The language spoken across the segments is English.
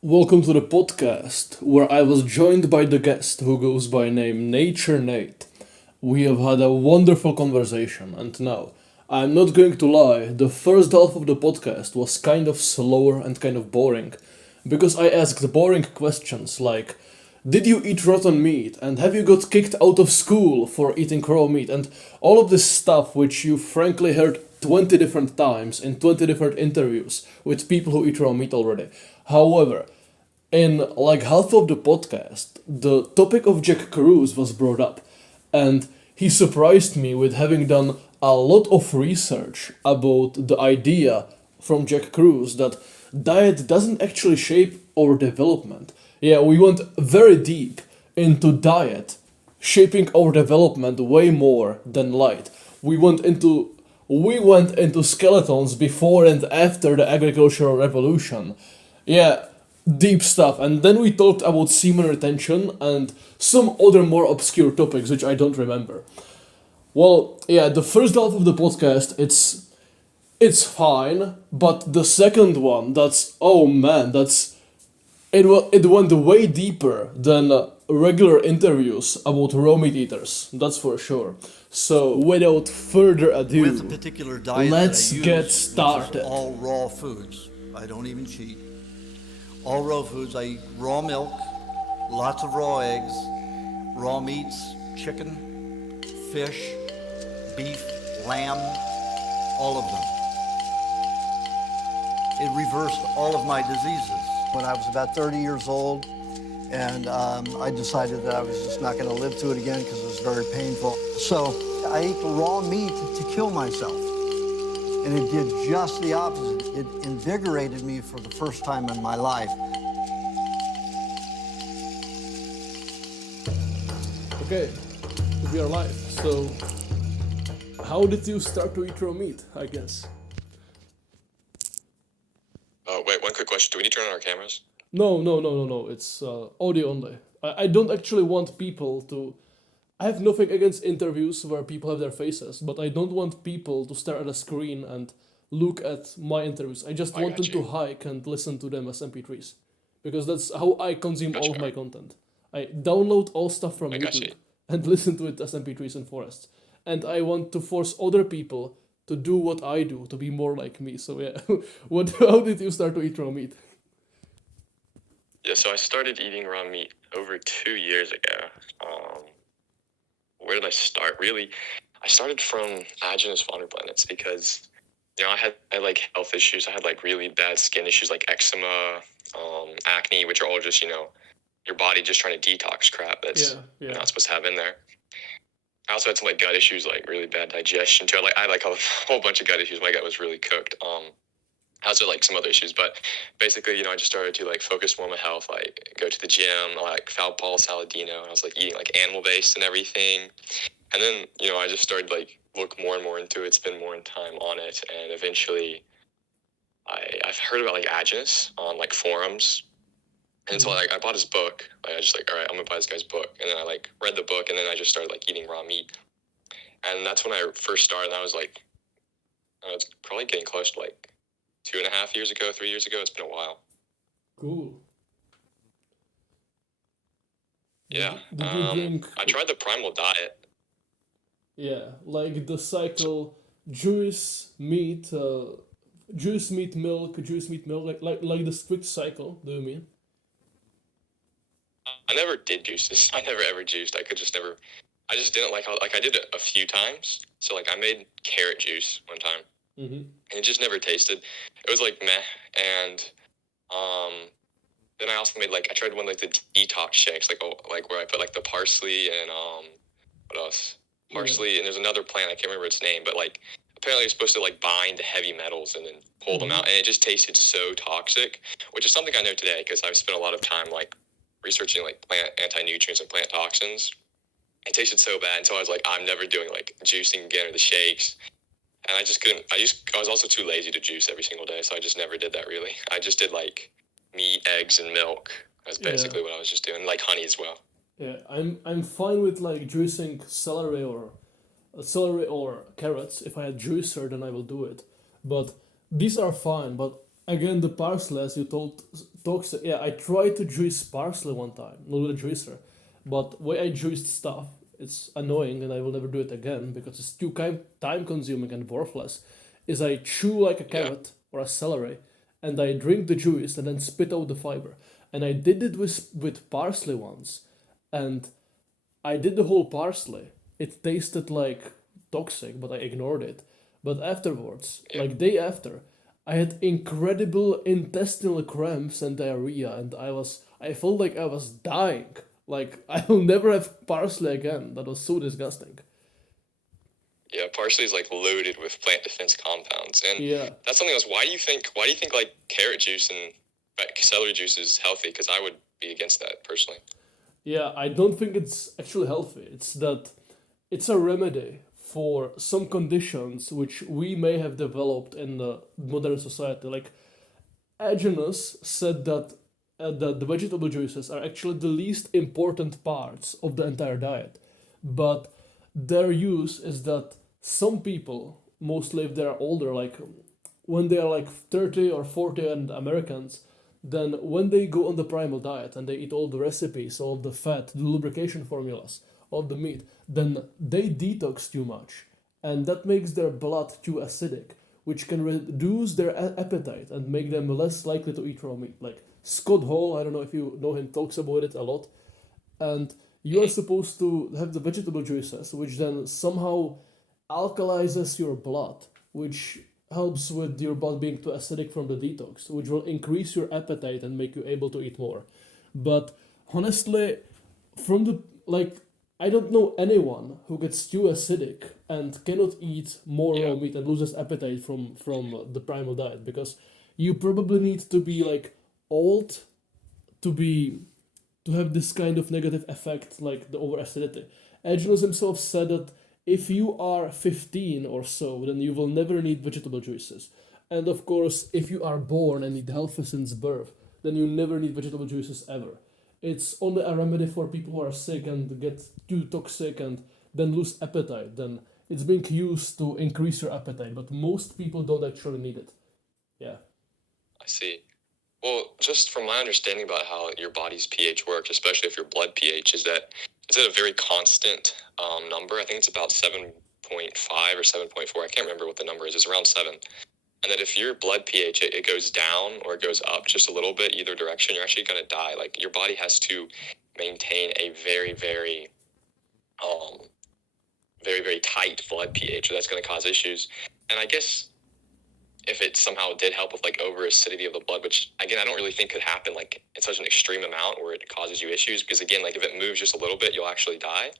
Welcome to the podcast, where I was joined by the guest who goes by name Nature Nate. We have had a wonderful conversation, and now, I'm not going to lie, the first half of the podcast was kind of slower and kind of boring, because I asked boring questions like, did you eat rotten meat? And have you got kicked out of school for eating raw meat? And all of this stuff which you frankly heard 20 different times in 20 different interviews with people who eat raw meat already. However, in like half of the podcast, the topic of Jack Cruz was brought up, and he surprised me with having done a lot of research about the idea from Jack Cruz that diet doesn't actually shape our development. Yeah, we went very deep into diet shaping our development way more than light. We went into skeletons before and after the agricultural revolution. Yeah, deep stuff. And then we talked about semen retention and some other more obscure topics which I don't remember. Well, yeah, the first half of the podcast it's fine, but the second one, that's oh man, it went way deeper than regular interviews about raw meat eaters. That's for sure. So, without further With a ado, particular diet that I let's use, get which is started. all raw foods. I don't even cheat. All raw foods. I eat raw milk, lots of raw eggs, raw meats, chicken, fish, beef, lamb, all of them. It reversed all of my diseases. When I was about 30 years old, and I decided that I was just not going to live to it again because it was very painful. So I ate the raw meat to kill myself. And it did just the opposite. It invigorated me for the first time in my life. Okay, we are live. So, how did you start to eat raw meat, I guess? Wait, one quick question. Do we need to turn on our cameras? No. It's audio only. I don't actually want people to. I have nothing against interviews where people have their faces, but I don't want people to stare at a screen and look at my interviews. I just I want them got to you. hike and listen to them as MP3s. Because that's how I consume all of Gotcha. my content. I download all stuff from I got YouTube you. and listen to it as MP3s in forests. And I want to force other people to do what I do, to be more like me. So yeah, how did you start to eat raw meat? Yeah, so I started eating raw meat over 2 years ago. Um, where did I start? Really, I started from Agenus vulnerableness because I had like health issues. I had like really bad skin issues like eczema, acne, which are all just your body just trying to detox crap that's Yeah. not supposed to have in there. I also had some like gut issues, like really bad digestion too. I had a whole bunch of gut issues. My gut was really cooked. I also had like some other issues, but basically, I just started to like focus more on my health, like go to the gym, like Paul Saladino, and I was like eating like animal based and everything. And then, I just started like look more and more into it, spend more time on it, and eventually I've heard about like Agenus on like forums. And so like I bought his book. Like, I just like, all right, I'm gonna buy this guy's book. And then I like read the book, and then I just started like eating raw meat. And that's when I first started. And I was like, it's probably getting close to like 2.5 years ago, 3 years ago. It's been a while. Cool. Yeah. Did you drink? I tried the primal diet. Yeah, like the cycle, juice, meat, juice, meat, milk, like the strict cycle. Do you mean? I never did juices. I never ever juiced. I could just never. I just didn't like how like I did it a few times. So like I made carrot juice one time, Mm-hmm. and it just never tasted. It was like meh. And um, then I also made like I tried one like the detox shakes, like where I put like the parsley and what else? Yeah. Parsley, and there's another plant I can't remember its name, but like apparently it's supposed to like bind heavy metals and then pull them out, and it just tasted so toxic, which is something I know today because I've spent a lot of time like researching like plant anti-nutrients and plant toxins. It tasted so bad, and so I was like, I'm never doing like juicing again or the shakes. And I just couldn't. I was also too lazy to juice every single day, so I just never did that really. I just did like meat, eggs, and milk. That's Yeah. basically what I was just doing, like honey as well. Yeah, I'm fine with like juicing celery or carrots. If I had juicer, then I will do it. But these are fine. But Again, the parsley, as you told, toxic. Yeah, I tried to juice parsley one time, not with a juicer, but way I juiced stuff, it's annoying, and I will never do it again because it's too time consuming and worthless. Is I chew like a Yeah. carrot or a celery, and I drink the juice and then spit out the fiber. And I did it with parsley once, and I did the whole parsley. It tasted like toxic, but I ignored it. But afterwards, Yeah. like day after, I had incredible intestinal cramps and diarrhea, and I felt like I was dying. Like I will never have parsley again. That was so disgusting. Yeah, parsley is like loaded with plant defense compounds, and Yeah. that's something else. Why do you think like carrot juice and like celery juice is healthy? Because I would be against that personally. Yeah, I don't think it's actually healthy. It's that it's a remedy for some conditions which we may have developed in the modern society. Like Agenus said that the vegetable juices are actually the least important parts of the entire diet, but their use is that some people, mostly if they're older, like when they are like 30 or 40 and Americans, then when they go on the primal diet and they eat all the recipes, all the fat, the lubrication formulas, all the meat, then they detox too much. And that makes their blood too acidic, which can reduce their appetite and make them less likely to eat raw meat. Like Scott Hall, I don't know if you know him, talks about it a lot. And you are supposed to have the vegetable juices, which then somehow alkalizes your blood, which helps with your blood being too acidic from the detox, which will increase your appetite and make you able to eat more. But honestly, from the like, I don't know anyone who gets too acidic and cannot eat more Yeah. raw meat and loses appetite from the primal diet, because you probably need to be like old to be to have this kind of negative effect, like the over acidity. Ageless himself said that if you are 15 or so, then you will never need vegetable juices. And of course, if you are born and eat healthy since birth, then you never need vegetable juices ever. It's only a remedy for people who are sick and get too toxic and then lose appetite. Then it's being used to increase your appetite, but most people don't actually need it. Yeah. I see. Well, just from my understanding about how your body's pH works, especially if your blood pH, is that it's at a very constant number. I think it's about 7.5 or 7.4. I can't remember what the number is. It's around 7. And that if your blood pH, it goes down or it goes up just a little bit, either direction, you're actually going to die. Like your body has to maintain a very, um, very tight blood pH, or that's going to cause issues. And I guess if it somehow did help with like over acidity of the blood, which again I don't really think could happen like in such an extreme amount where it causes you issues, because again, like if it moves just a little bit, you'll actually die.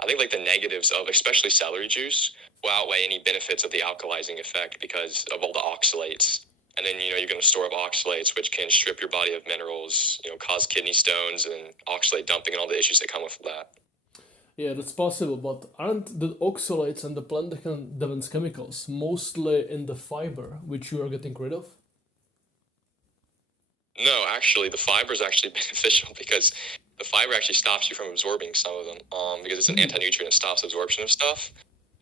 I think like the negatives of especially celery juice will outweigh any benefits of the alkalizing effect because of all the oxalates. And then you're going to store up oxalates, which can strip your body of minerals, cause kidney stones and oxalate dumping and all the issues that come with that. Yeah, that's possible, but aren't the oxalates and the plant defense chemicals mostly in the fiber which you are getting rid of? No, actually, the fiber is actually beneficial because the fiber actually stops you from absorbing some of them. Because it's an anti-nutrient, it stops absorption of stuff.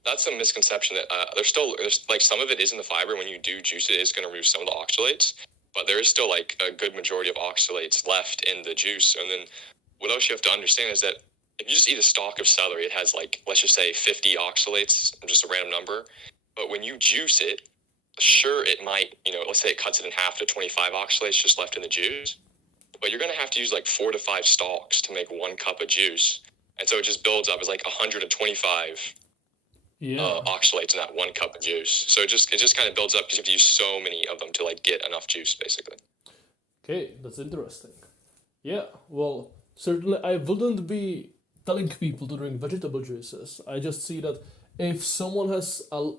That's a misconception that there's like some of it is in the fiber. When you do juice it, it's going to remove some of the oxalates, but there is still like a good majority of oxalates left in the juice. And then what else you have to understand is that if you just eat a stalk of celery, it has like, let's just say 50 oxalates, just a random number. But when you juice it, sure, it might, let's say it cuts it in half to 25 oxalates just left in the juice. But you're going to have to use like 4 to 5 stalks to make 1 cup of juice. And so it just builds up as like 125 oxalates in that 1 cup of juice. So it just kind of builds up because you have to use so many of them to like get enough juice, basically. Okay, that's interesting. Yeah, well, certainly I wouldn't be telling people to drink vegetable juices. I just see that if someone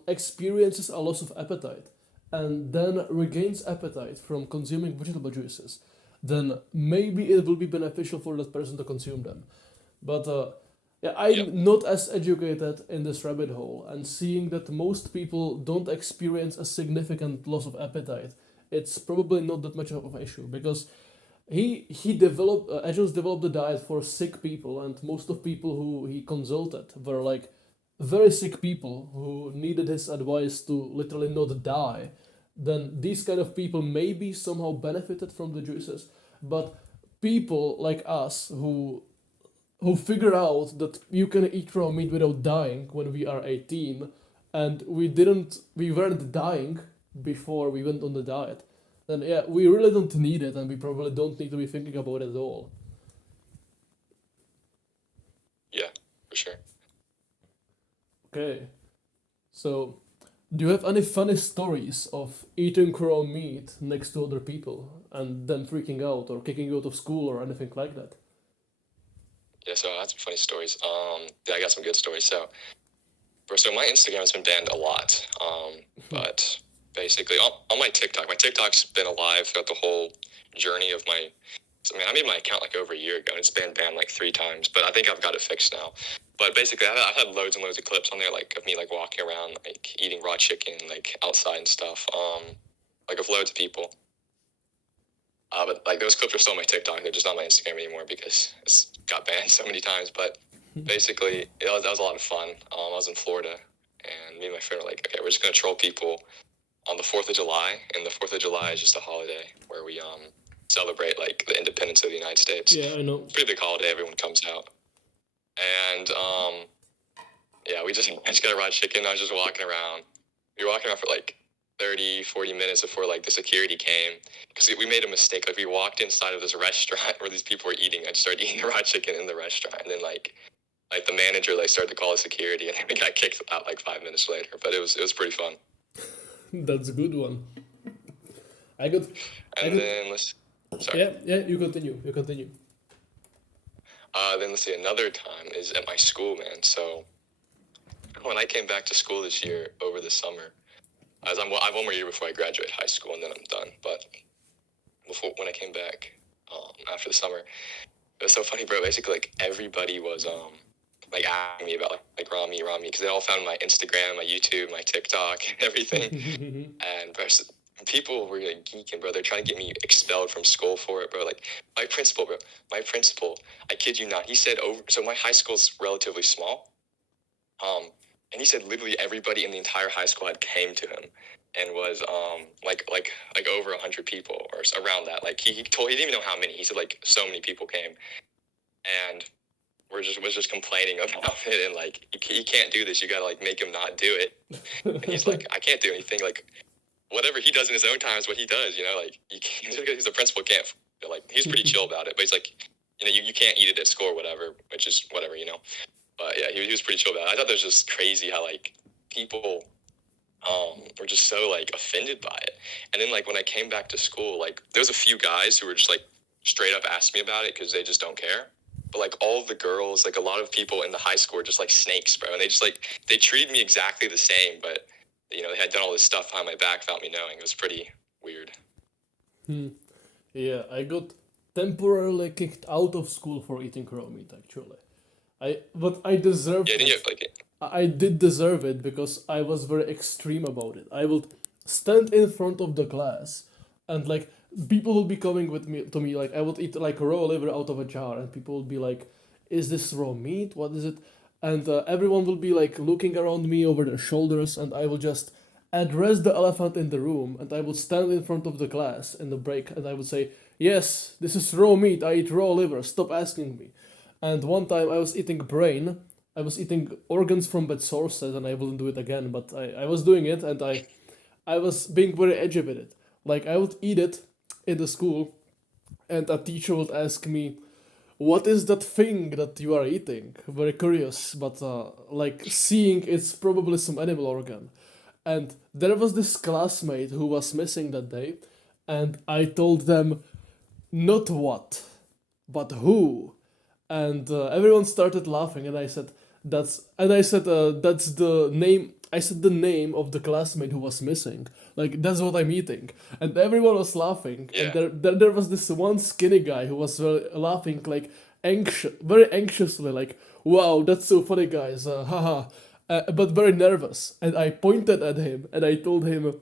experiences a loss of appetite and then regains appetite from consuming vegetable juices, then maybe it will be beneficial for that person to consume them. But yeah, I'm not as educated in this rabbit hole, and seeing that most people don't experience a significant loss of appetite, it's probably not that much of an issue, because he developed Agils developed the diet for sick people, and most of people who he consulted were like very sick people who needed his advice to literally not die. then these kind of people maybe somehow benefited from the juices. But people like us who figure out that you can eat raw meat without dying when we are 18, and we weren't dying before we went on the diet, then yeah, we really don't need it, and we probably don't need to be thinking about it at all. Yeah, for sure. Okay, so do you have any funny stories of eating raw meat next to other people and then freaking out or kicking you out of school or anything like that? Yeah, so I had some funny stories. Yeah, I got some good stories. So my Instagram has been banned a lot. But basically on my TikTok's been alive throughout the whole journey of my. So, man, I made my account like over a year ago, and it's been banned like 3 times. But I think I've got it fixed now. But basically, I've had loads and loads of clips on there, like of me like walking around, like eating raw chicken, like outside and stuff. Like of loads of people. But like those clips are still on my TikTok. They're just not on my Instagram anymore because it's got banned so many times. But basically, that was a lot of fun. I was in Florida, and me and my friend were like, okay, we're just gonna troll people on the 4th of July, and the 4th of July is just a holiday where we celebrate like the independence of the United States. Yeah, I know. Pretty big holiday. Everyone comes out, and yeah, I just got a raw chicken. I was just walking around. We were walking around for like 30, 40 minutes before like the security came, because we made a mistake. Like we walked inside of this restaurant where these people were eating. I just started eating the raw chicken in the restaurant, and then like the manager like started to call the security, and we got kicked out like 5 minutes later. But it was pretty fun. That's a good one. I got. And then sorry. Yeah, you continue. You continue. Then let's see. Another time is at my school, man. So when I came back to school this year over the summer, I have one more year before I graduate high school, and then I'm done. But when I came back after the summer, it was so funny, bro. Basically, like everybody was like asking me about like Rami, because they all found my Instagram, my YouTube, my TikTok, and everything. And bro, people were like geeking, bro. They're trying to get me expelled from school for it, bro. Like my principal, I kid you not, he said so my high school's relatively small. And he said literally everybody in the entire high school had came to him and was like over 100 people or around that. Like he didn't even know how many. He said like so many people came, and was just complaining about it, and like you can't do this. You gotta like make him not do it. And he's like, I can't do anything. Like whatever he does in his own time is what he does. You know, like you can't, because the principal can't. Like he's pretty chill about it, but he's like, you know, you can't eat it at school or whatever, which is whatever, you know. But yeah, he was pretty chill about it. I thought that was just crazy how like people were just so like offended by it. And then like when I came back to school, like there was a few guys who were just like straight up asked me about it because they just don't care. But like all of the girls, like a lot of people in the high school were just like snakes, bro. And they just like they treated me exactly the same, but you know, they had done all this stuff behind my back without me knowing. It was pretty weird. Yeah, I got temporarily kicked out of school for eating raw meat actually. But I deserved Yeah, it. didn't you like it? I did deserve it because I was very extreme about it. I would stand in front of the class, and like people would be coming with me to me, like I would eat like raw liver out of a jar, and people would be like, "Is this raw meat? What is it?" And everyone will be like looking around me over their shoulders, and I will just address the elephant in the room, and I would stand in front of the class in the break, and I would say, "Yes, this is raw meat. I eat raw liver. Stop asking me." And one time I was eating brain. I was eating organs from bad sources, and I wouldn't do it again. But I was doing it, and I was being very edgy with it. Like I would eat it in the school, and a teacher would ask me, "What is that thing that you are eating?" Very curious, but like seeing it's probably some animal organ. And there was this classmate who was missing that day, and I told them, not what, but who. And everyone started laughing, and I said, that's the name. I said the name of the classmate who was missing. Like that's what I'm eating, and everyone was laughing. Yeah. And there was this one skinny guy who was laughing like very anxiously, like, "Wow, that's so funny, guys, haha," but very nervous. And I pointed at him and I told him,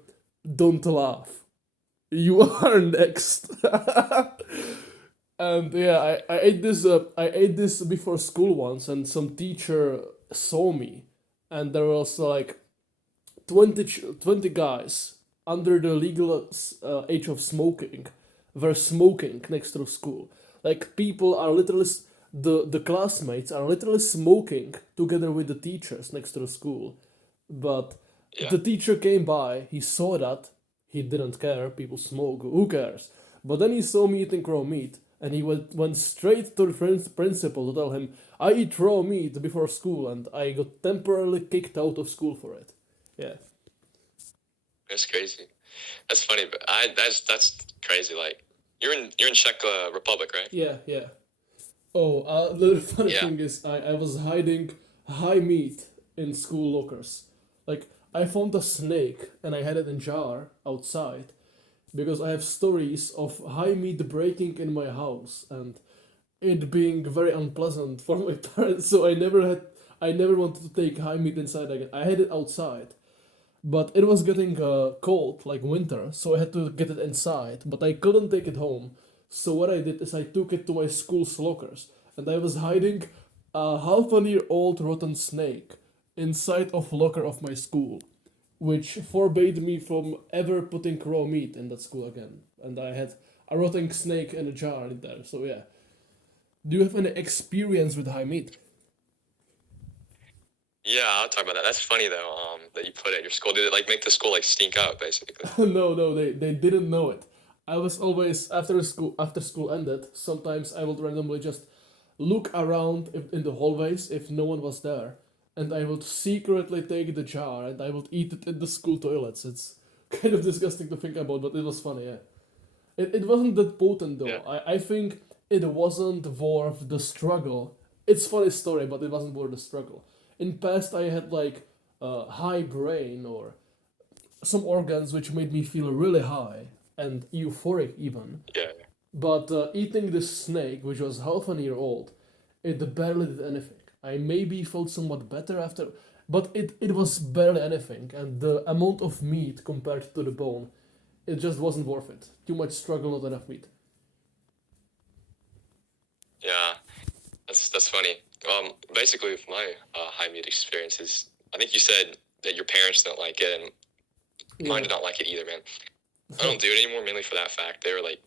"Don't laugh. You are next." And yeah, I ate this. I ate this before school once, and some teacher saw me, and there was like 20 guys under the legal age of smoking were smoking next to the school. Like people are literally the classmates are literally smoking together with the teachers next to the school. But Yeah. the teacher came by, he saw that, he didn't care, people smoke, who cares? But then he saw me eating raw meat, and he went straight to the principal to tell him, I eat raw meat before school, and I got temporarily kicked out of school for it. Yeah. That's crazy. That's funny, but that's crazy. Like you're in Czech Republic, right? Yeah, yeah. Oh, the funny Yeah. thing is, I was hiding high meat in school lockers. Like, I found a snake and I had it in jar outside because I have stories of high meat breaking in my house and it being very unpleasant for my parents. So I never wanted to take high meat inside again. I had it outside, but it was getting cold, like winter, so I had to get it inside. But I couldn't take it home. So what I did is I took it to my school's lockers, and I was hiding a half a year old rotten snake inside of locker of my school, which forbade me from ever putting raw meat in that school again. And I had a rotting snake in a jar in there. So yeah. Do you have any experience with high meat? Yeah, I'll talk about that. That's funny though. That you put it at your school. Did it like make the school like stink up basically? No, they didn't know it. I was always after school ended. Sometimes I would randomly just look around in the hallways if no one was there, and I would secretly take the jar and I would eat it in the school toilets. It's kind of disgusting to think about, but it was funny. Yeah, it wasn't that potent though. Yeah. I think it wasn't worth the struggle. It's funny story, but it wasn't worth the struggle. In past, I had like high brain or some organs which made me feel really high and euphoric even. Yeah. But eating this snake, which was half a year old, it barely did anything. I maybe felt somewhat better after, but it was barely anything, and the amount of meat compared to the bone, it just wasn't worth it. Too much struggle, not enough meat. Yeah. That's funny. Basically, with my high meat experiences, I think you said that your parents don't like it, and mine Yeah. did not like it either, man. I don't do it anymore, mainly for that fact. They were like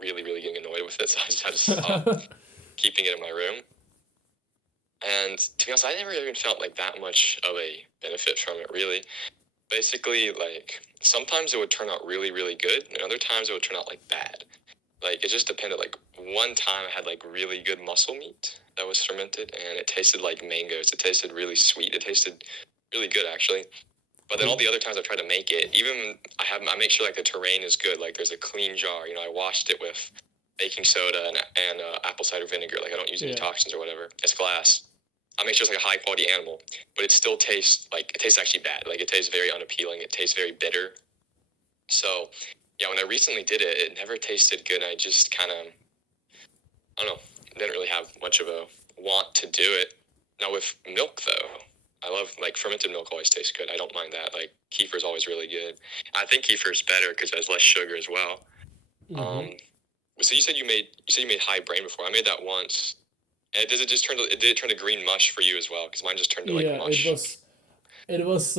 really getting annoyed with it, so I just had to stop keeping it in my room. And to be honest, I never even felt like that much of a benefit from it, really. Basically, like sometimes it would turn out really good, and other times it would turn out like bad. Like it just depended. Like one time I had like really good muscle meat that was fermented, and it tasted like mangoes. It tasted really sweet. It tasted really good actually. But then all the other times I tried to make it, even I make sure like the terrain is good. Like there's a clean jar. You know, I washed it with baking soda and apple cider vinegar. Like I don't use any Yeah. toxins or whatever. It's glass. I make sure it's like a high quality animal, but it still tastes like it tastes actually bad. Like it tastes very unappealing. It tastes very bitter. So yeah, when I recently did it, it never tasted good. And I just kind of I don't know, didn't really have much of a want to do it. Now with milk though, I love like fermented milk always tastes good. I don't mind that. Like kefir's always really good. I think kefir's better because it has less sugar as well. Mhm. So you made high brain before. I made that once. And does it just turn to it did it turn to green mush for you as well? Because mine just turned to like Yeah, mush. it was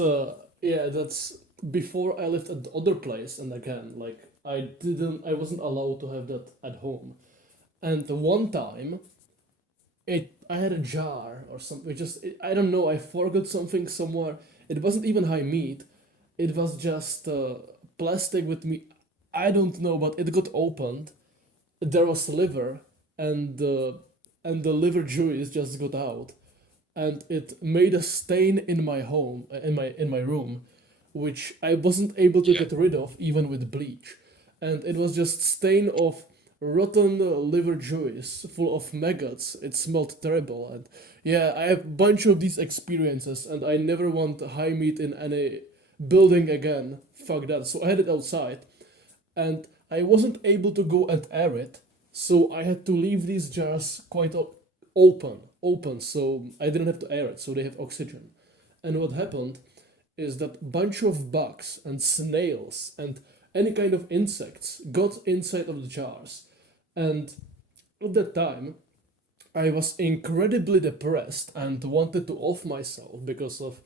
yeah, that's before I lived at the other place, and again, like I wasn't allowed to have that at home. And the one time I had a jar or something, I don't know, I forgot something somewhere. It wasn't even high meat. It was just plastic with me. I don't know, but it got opened. There was liver, and the liver juice just got out, and it made a stain in my home, in my room, which I wasn't able to Yeah. get rid of even with bleach, and it was just stain of rotten liver juice full of maggots. It smelled terrible, and yeah, I have a bunch of these experiences, and I never want high meat in any building again. Fuck that. So I had it outside, and I wasn't able to go and air it, so I had to leave these jars quite open, so I didn't have to air it, so they have oxygen. And what happened is that bunch of bugs and snails and any kind of insects got inside of the jars, and at that time I was incredibly depressed and wanted to off myself because of,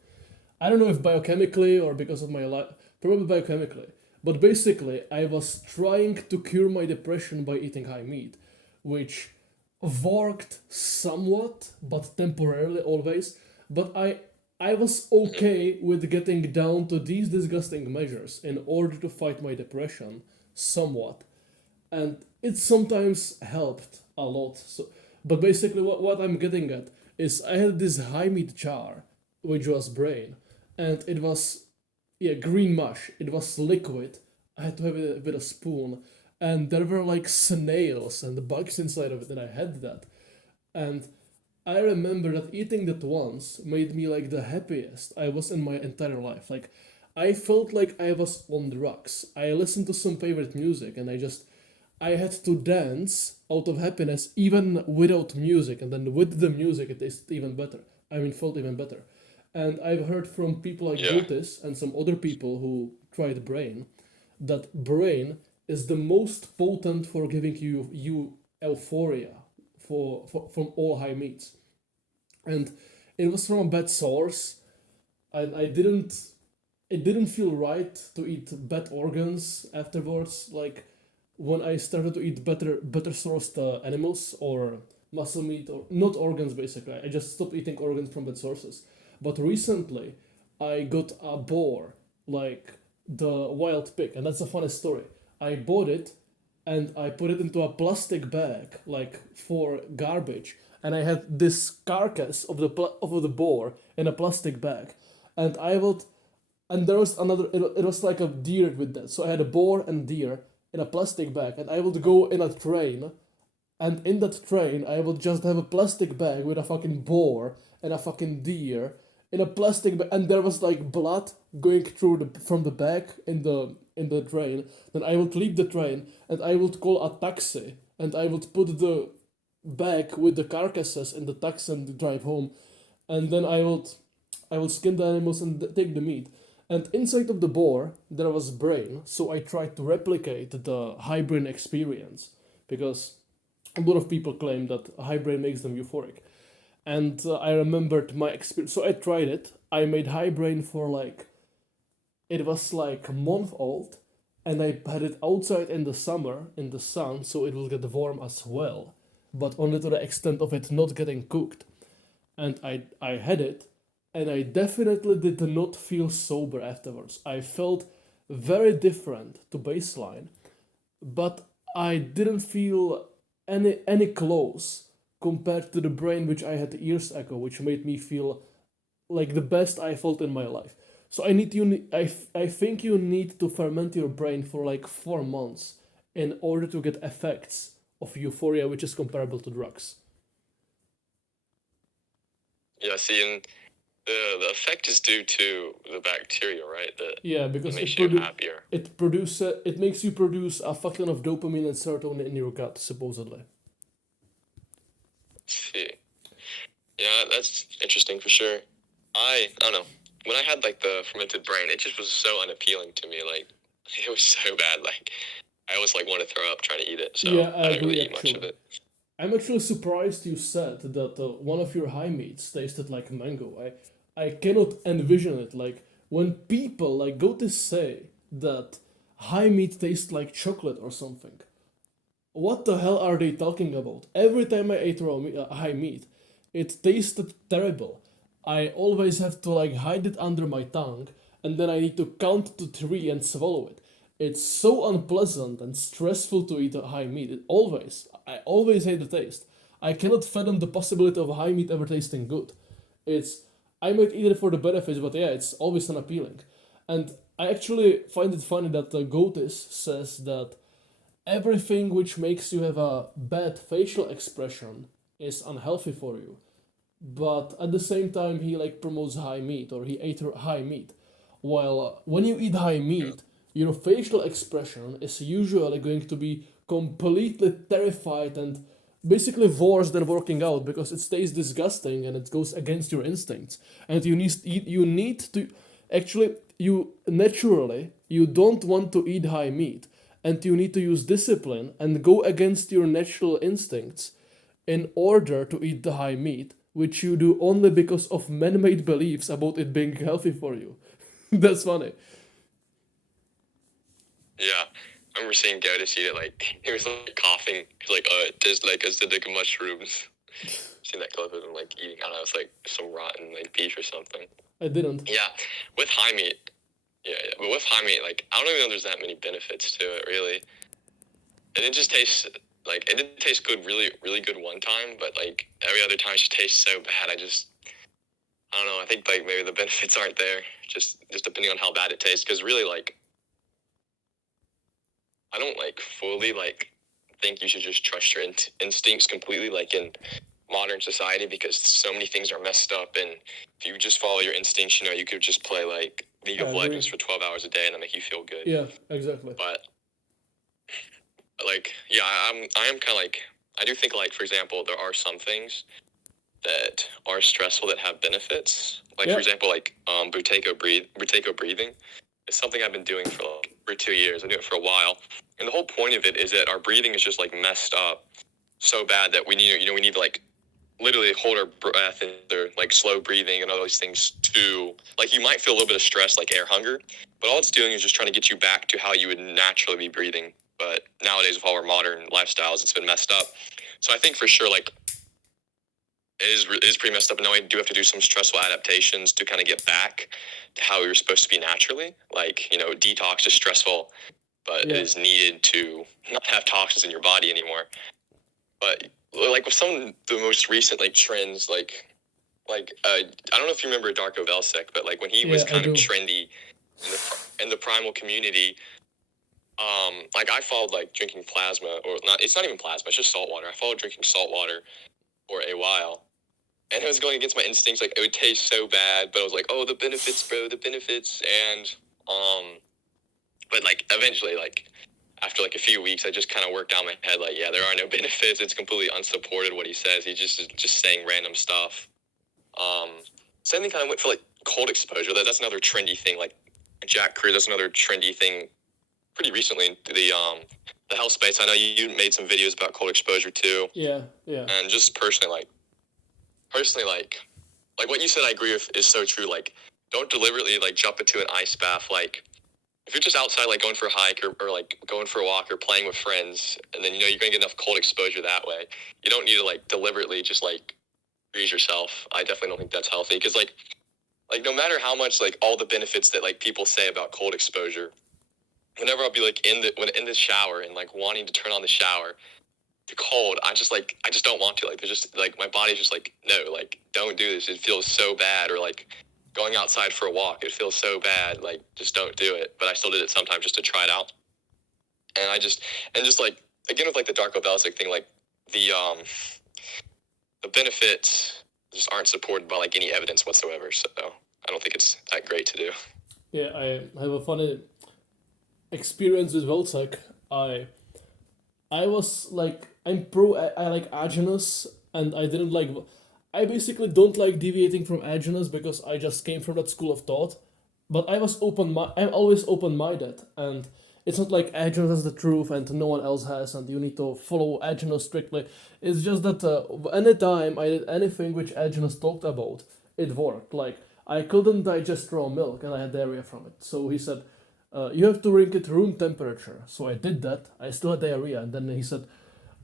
I don't know if biochemically or because of my life, probably biochemically. But basically, I was trying to cure my depression by eating high meat, which worked somewhat, but temporarily always. But I was okay with getting down to these disgusting measures in order to fight my depression somewhat. And it sometimes helped a lot. So, but basically, what I'm getting at is I had this high meat jar, which was brain, and it was green mush. It was liquid. I had to have it with a spoon, and there were like snails and bugs inside of it, and I had that. And I remember that eating that once made me like the happiest I was in my entire life. Like, I felt like I was on drugs. I listened to some favorite music, and I had to dance out of happiness even without music, and then with the music it tasted even better. I mean, felt even better. And I've heard from people like Yeah. Gotis and some other people who tried brain that brain is the most potent for giving you euphoria from all high meats. And it was from a bad source. I didn't it didn't feel right to eat bad organs afterwards. Like when I started to eat better sourced animals or muscle meat or not organs basically. I just stopped eating organs from bad sources. But recently, I got a boar, like the wild pig, and that's a funny story. I bought it and I put it into a plastic bag, like for garbage, and I had this carcass of of the boar in a plastic bag, and I would, and there was another. It was like a deer with that. So I had a boar and deer in a plastic bag, and I would go in a train, and in that train, I would just have a plastic bag with a fucking boar and a fucking deer in a plastic bag, and there was like blood going through the from the bag in the train. Then I would leave the train and I would call a taxi and I would put the bag with the carcasses in the taxi and drive home, and then I would skin the animals and take the meat. And inside of the boar there was brain, so I tried to replicate the high brain experience because a lot of people claim that high brain makes them euphoric. And I remembered my experience. So I tried it. I made high brain for like, it was like a month old. And I had it outside in the summer in the sun so it will get warm as well. But only to the extent of it not getting cooked. And I had it. And I definitely did not feel sober afterwards. I felt very different to baseline. But I didn't feel any close compared to the brain which I had years ago, which made me feel like the best I felt in my life. So I think you need to ferment your brain for like 4 months in order to get effects of euphoria, which is comparable to drugs. Yeah, see, and the effect is due to the bacteria, right? That Yeah, because makes you happier. it makes you produce a fucking of dopamine and serotonin in your gut, supposedly. See, yeah, that's interesting for sure. I don't know. When I had like the fermented brain, it just was so unappealing to me. Like it was so bad. Like I always like want to throw up trying to eat it. So Yeah, I I didn't really agree eat much of actually. it. I'm actually surprised you said that one of your high meats tasted like mango. I cannot envision it. Like when people like go to say that high meat tastes like chocolate or something. What the hell are they talking about? Every time I ate high meat, it tasted terrible. I always have to like hide it under my tongue, and then I need to count to three and swallow it. It's so unpleasant and stressful to eat a high meat. I always hate the taste. I cannot fathom the possibility of high meat ever tasting good. It's, I might eat it for the benefits, but yeah, it's always unappealing. And I actually find it funny that Gotis says that everything which makes you have a bad facial expression is unhealthy for you. But at the same time, he like promotes high meat or he ate high meat. While when you eat high meat, your facial expression is usually going to be completely terrified and basically worse than working out because it stays disgusting and it goes against your instincts. And you need to actually you naturally you don't want to eat high meat and you need to use discipline and go against your natural instincts in order to eat the high meat, which you do only because of man-made beliefs about it being healthy for you. That's funny. Yeah, I remember seeing Goatus eat it. Like he was like coughing. He's like, it tastes like acidic mushrooms. Seen that clip of him like eating. I don't know. It's like some rotten like beef or something. I didn't. Yeah, with high meat. Yeah, but with high meat, like I don't even know there's that many benefits to it really. And it just tastes like it didn't taste good, really, really good one time, but like every other time it just tastes so bad. I don't know. I think like maybe the benefits aren't there, just depending on how bad it tastes. Because really, like, I don't like fully like think you should just trust your instincts completely, like in modern society, because so many things are messed up. And if you just follow your instincts, you could just play like League of Legends for 12 hours a day, and that make you feel good. Yeah, exactly. But like, yeah, I am kind of like, I do think like, for example, there are some things that are stressful that have benefits. Like, for example, like Buteyko breathing. It's something I've been doing for 2 years. I do it for a while. And the whole point of it is that our breathing is just like messed up so bad that we need to like literally hold our breath and they're like slow breathing and all those things too. Like you might feel a little bit of stress, like air hunger, but all it's doing is just trying to get you back to how you would naturally be breathing. But nowadays with all our modern lifestyles, it's been messed up. So I think for sure, like, it is pretty messed up. And now we do have to do some stressful adaptations to kind of get back to how we were supposed to be naturally. Like, detox is stressful, but it is needed to not have toxins in your body anymore. But like with some of the most recent like trends, like I don't know if you remember Darko Velsek, but like when he was kind of trendy in the primal community, like I followed like drinking plasma, or not. It's not even plasma. It's just salt water. I followed drinking salt water for a while. And it was going against my instincts. Like, it would taste so bad, but I was like, oh, the benefits, bro, the benefits. And, but, like, eventually, like, after, like, a few weeks, I just kind of worked out my head, like, yeah, there are no benefits. It's completely unsupported what he says. He is just saying random stuff. Same thing kind of went for, like, cold exposure. That's another trendy thing. Like, Jack Crew, that's another trendy thing pretty recently. The health space. I know you made some videos about cold exposure, too. Yeah. And just personally, like what you said, I agree with, is so true. Like, don't deliberately like jump into an ice bath. Like, if you're just outside, like going for a hike or like going for a walk or playing with friends, and then you're gonna get enough cold exposure that way. You don't need to like deliberately just like freeze yourself. I definitely don't think that's healthy, because like no matter how much like all the benefits that like people say about cold exposure, whenever I'll be like in the shower and like wanting to turn on the shower, cold, I just don't want to. Like, there's just like my body's just like, no, like, don't do this. It feels so bad. Or like going outside for a walk, it feels so bad. Like, just don't do it. But I still did it sometimes just to try it out. And just like, again with like the Darko Belsic thing, like the benefits just aren't supported by like any evidence whatsoever. So I don't think it's that great to do. Yeah, I have a funny experience with Veltec. I was like, I like Agenus, and I didn't like, I basically don't like deviating from Agenus because I just came from that school of thought, but I'm always open-minded, and it's not like Agenus has the truth and no one else has, and you need to follow Agenus strictly. It's just that anytime I did anything which Agenus talked about, it worked. Like, I couldn't digest raw milk and I had diarrhea from it, so he said, you have to drink it room temperature. So I did that. I still had diarrhea. And then he said,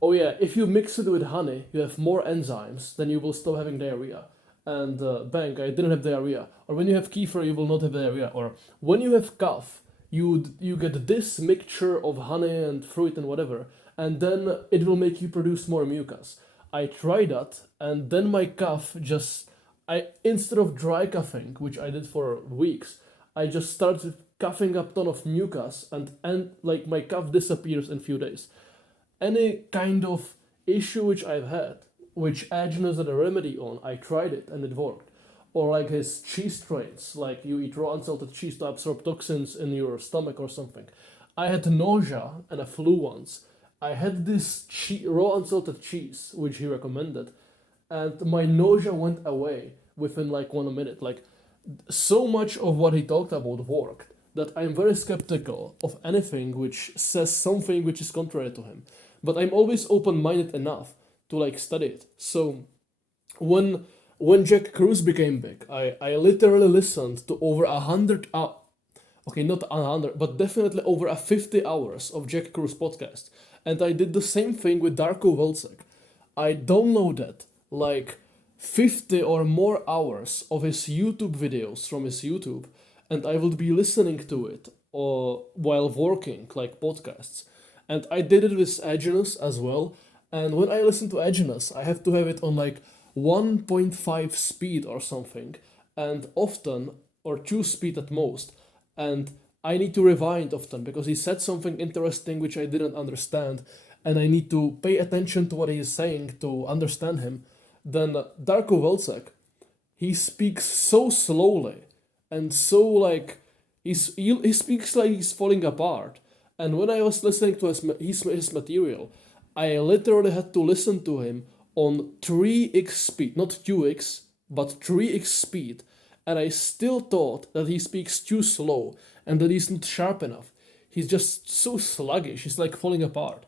oh yeah, if you mix it with honey, you have more enzymes, then you will stop having diarrhea. And bang, I didn't have diarrhea. Or when you have kefir, you will not have diarrhea. Or when you have cough, you get this mixture of honey and fruit and whatever, and then it will make you produce more mucus. I tried that, and then my cough instead of dry coughing, which I did for weeks, I just started coughing up ton of mucus, and like my cough disappears in few days. Any kind of issue which I've had, which Agenus had a remedy on, I tried it and it worked. Or like his cheese trains, like you eat raw unsalted cheese to absorb toxins in your stomach or something. I had nausea and a flu once. I had this raw unsalted cheese, which he recommended, and my nausea went away within like 1 minute. Like, so much of what he talked about worked that I'm very skeptical of anything which says something which is contrary to him. But I'm always open-minded enough to like study it. So when Jack Cruz became big, I literally listened to over Okay, not 100, but definitely over a 50 hours of Jack Cruz podcast. And I did the same thing with Darko Welzek. I downloaded like 50 or more hours of his YouTube videos from his YouTube, and I would be listening to it or while working, like podcasts. And I did it with Agenus as well. And when I listen to Agenus, I have to have it on like 1.5 speed or something, and often, or 2 speed at most, and I need to rewind often because he said something interesting which I didn't understand, and I need to pay attention to what he is saying to understand him. Then Darko Welzek, he speaks so slowly and so like he speaks like he's falling apart. And when I was listening to his material, I literally had to listen to him on 3x speed, not 2x, but 3x speed, and I still thought that he speaks too slow and that he's not sharp enough. He's just so sluggish, he's like falling apart.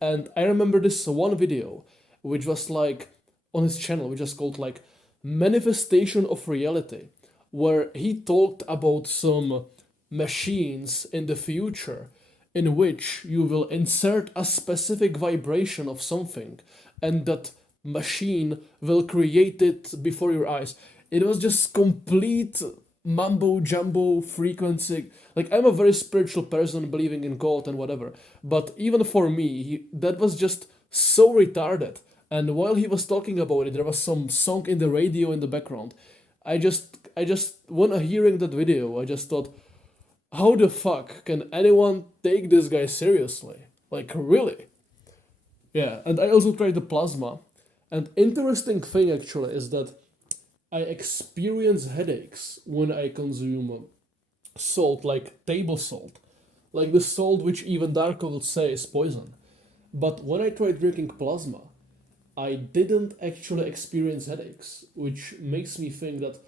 And I remember this one video, which was like on his channel, which was called like Manifestation of Reality, where he talked about some machines in the future in which you will insert a specific vibration of something and that machine will create it before your eyes. It was just complete mumbo jumbo frequency. Like, I'm a very spiritual person believing in God and whatever, but even for me, that was just so retarded. And while he was talking about it, there was some song in the radio in the background. I just when hearing that video, I just thought, how the fuck can anyone take this guy seriously? Like, really? Yeah, and I also tried the plasma. And interesting thing actually is that I experience headaches when I consume salt, like table salt, like the salt which even Darko would say is poison. But when I tried drinking plasma, I didn't actually experience headaches, which makes me think that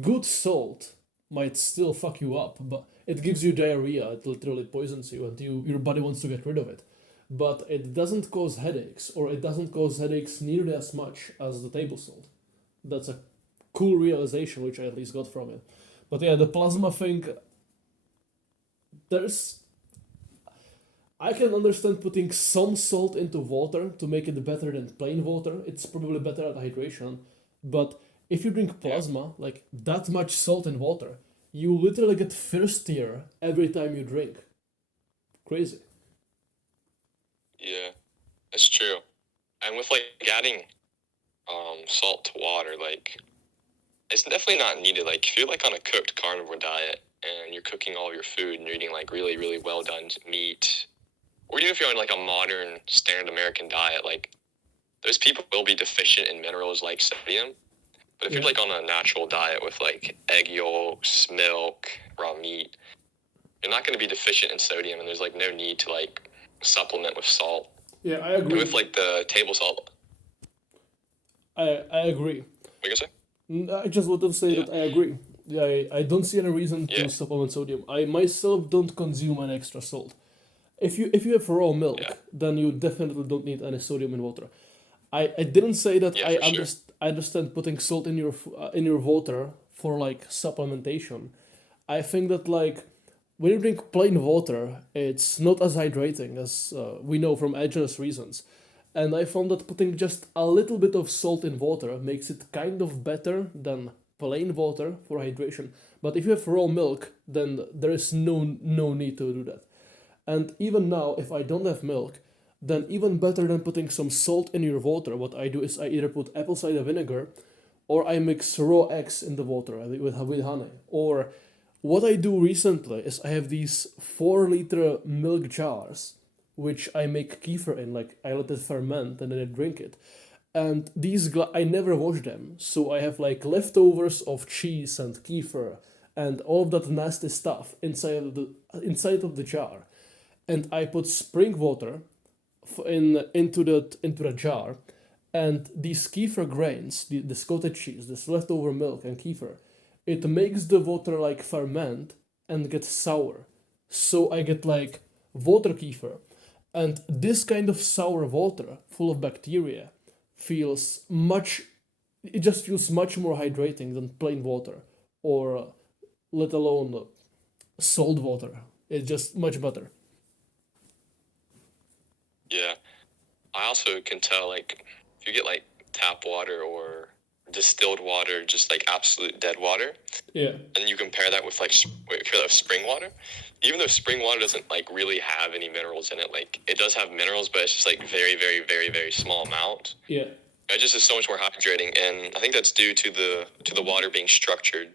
good salt might still fuck you up, but it gives you diarrhea, it literally poisons you, and your body wants to get rid of it. But it doesn't cause headaches, or it doesn't cause headaches nearly as much as the table salt. That's a cool realization which I at least got from it. But yeah, the plasma thing, there's I can understand putting some salt into water to make it better than plain water. It's probably better at hydration. But if you drink plasma, like that much salt in water, you literally get thirstier every time you drink. Crazy. Yeah, that's true. And with like adding salt to water, like it's definitely not needed. Like if you're like on a cooked carnivore diet and you're cooking all your food and you're eating like really, really well done meat, or even if you're on like a modern standard American diet, like those people will be deficient in minerals like sodium. But if you're like on a natural diet with like egg yolks, milk, raw meat, you're not going to be deficient in sodium, and there's like no need to like supplement with salt. Yeah, I agree. And with like the table salt. I agree. What you gonna say? I just wanted to say that I agree. Yeah, I don't see any reason to supplement sodium. I myself don't consume an extra salt. If you have raw milk, then you definitely don't need any sodium in water. I didn't say that I understand putting salt in your water for like supplementation. I think that like when you drink plain water, it's not as hydrating as we know from adverse reasons. And I found that putting just a little bit of salt in water makes it kind of better than plain water for hydration. But if you have raw milk, then there is no need to do that. And even now, if I don't have milk, then even better than putting some salt in your water, what I do is I either put apple cider vinegar or I mix raw eggs in the water with honey. Or what I do recently is I have these 4-liter milk jars, which I make kefir in, like I let it ferment and then I drink it. And these I never wash them, so I have like leftovers of cheese and kefir and all of that nasty stuff inside of the jar. And I put spring water into the jar, and these kefir grains, the Scottish cheese, this leftover milk and kefir, it makes the water like ferment and get sour. So I get like water kefir, and this kind of sour water full of bacteria it just feels much more hydrating than plain water, or let alone salt water. It's just much better. Yeah. I also can tell, like, if you get like tap water or distilled water, just like absolute dead water, Yeah. and you compare that with like compare that with spring water, even though spring water doesn't like really have any minerals in it, like it does have minerals, but it's just like very, very, very, very small amount. Yeah. It just is so much more hydrating, and I think that's due to the water being structured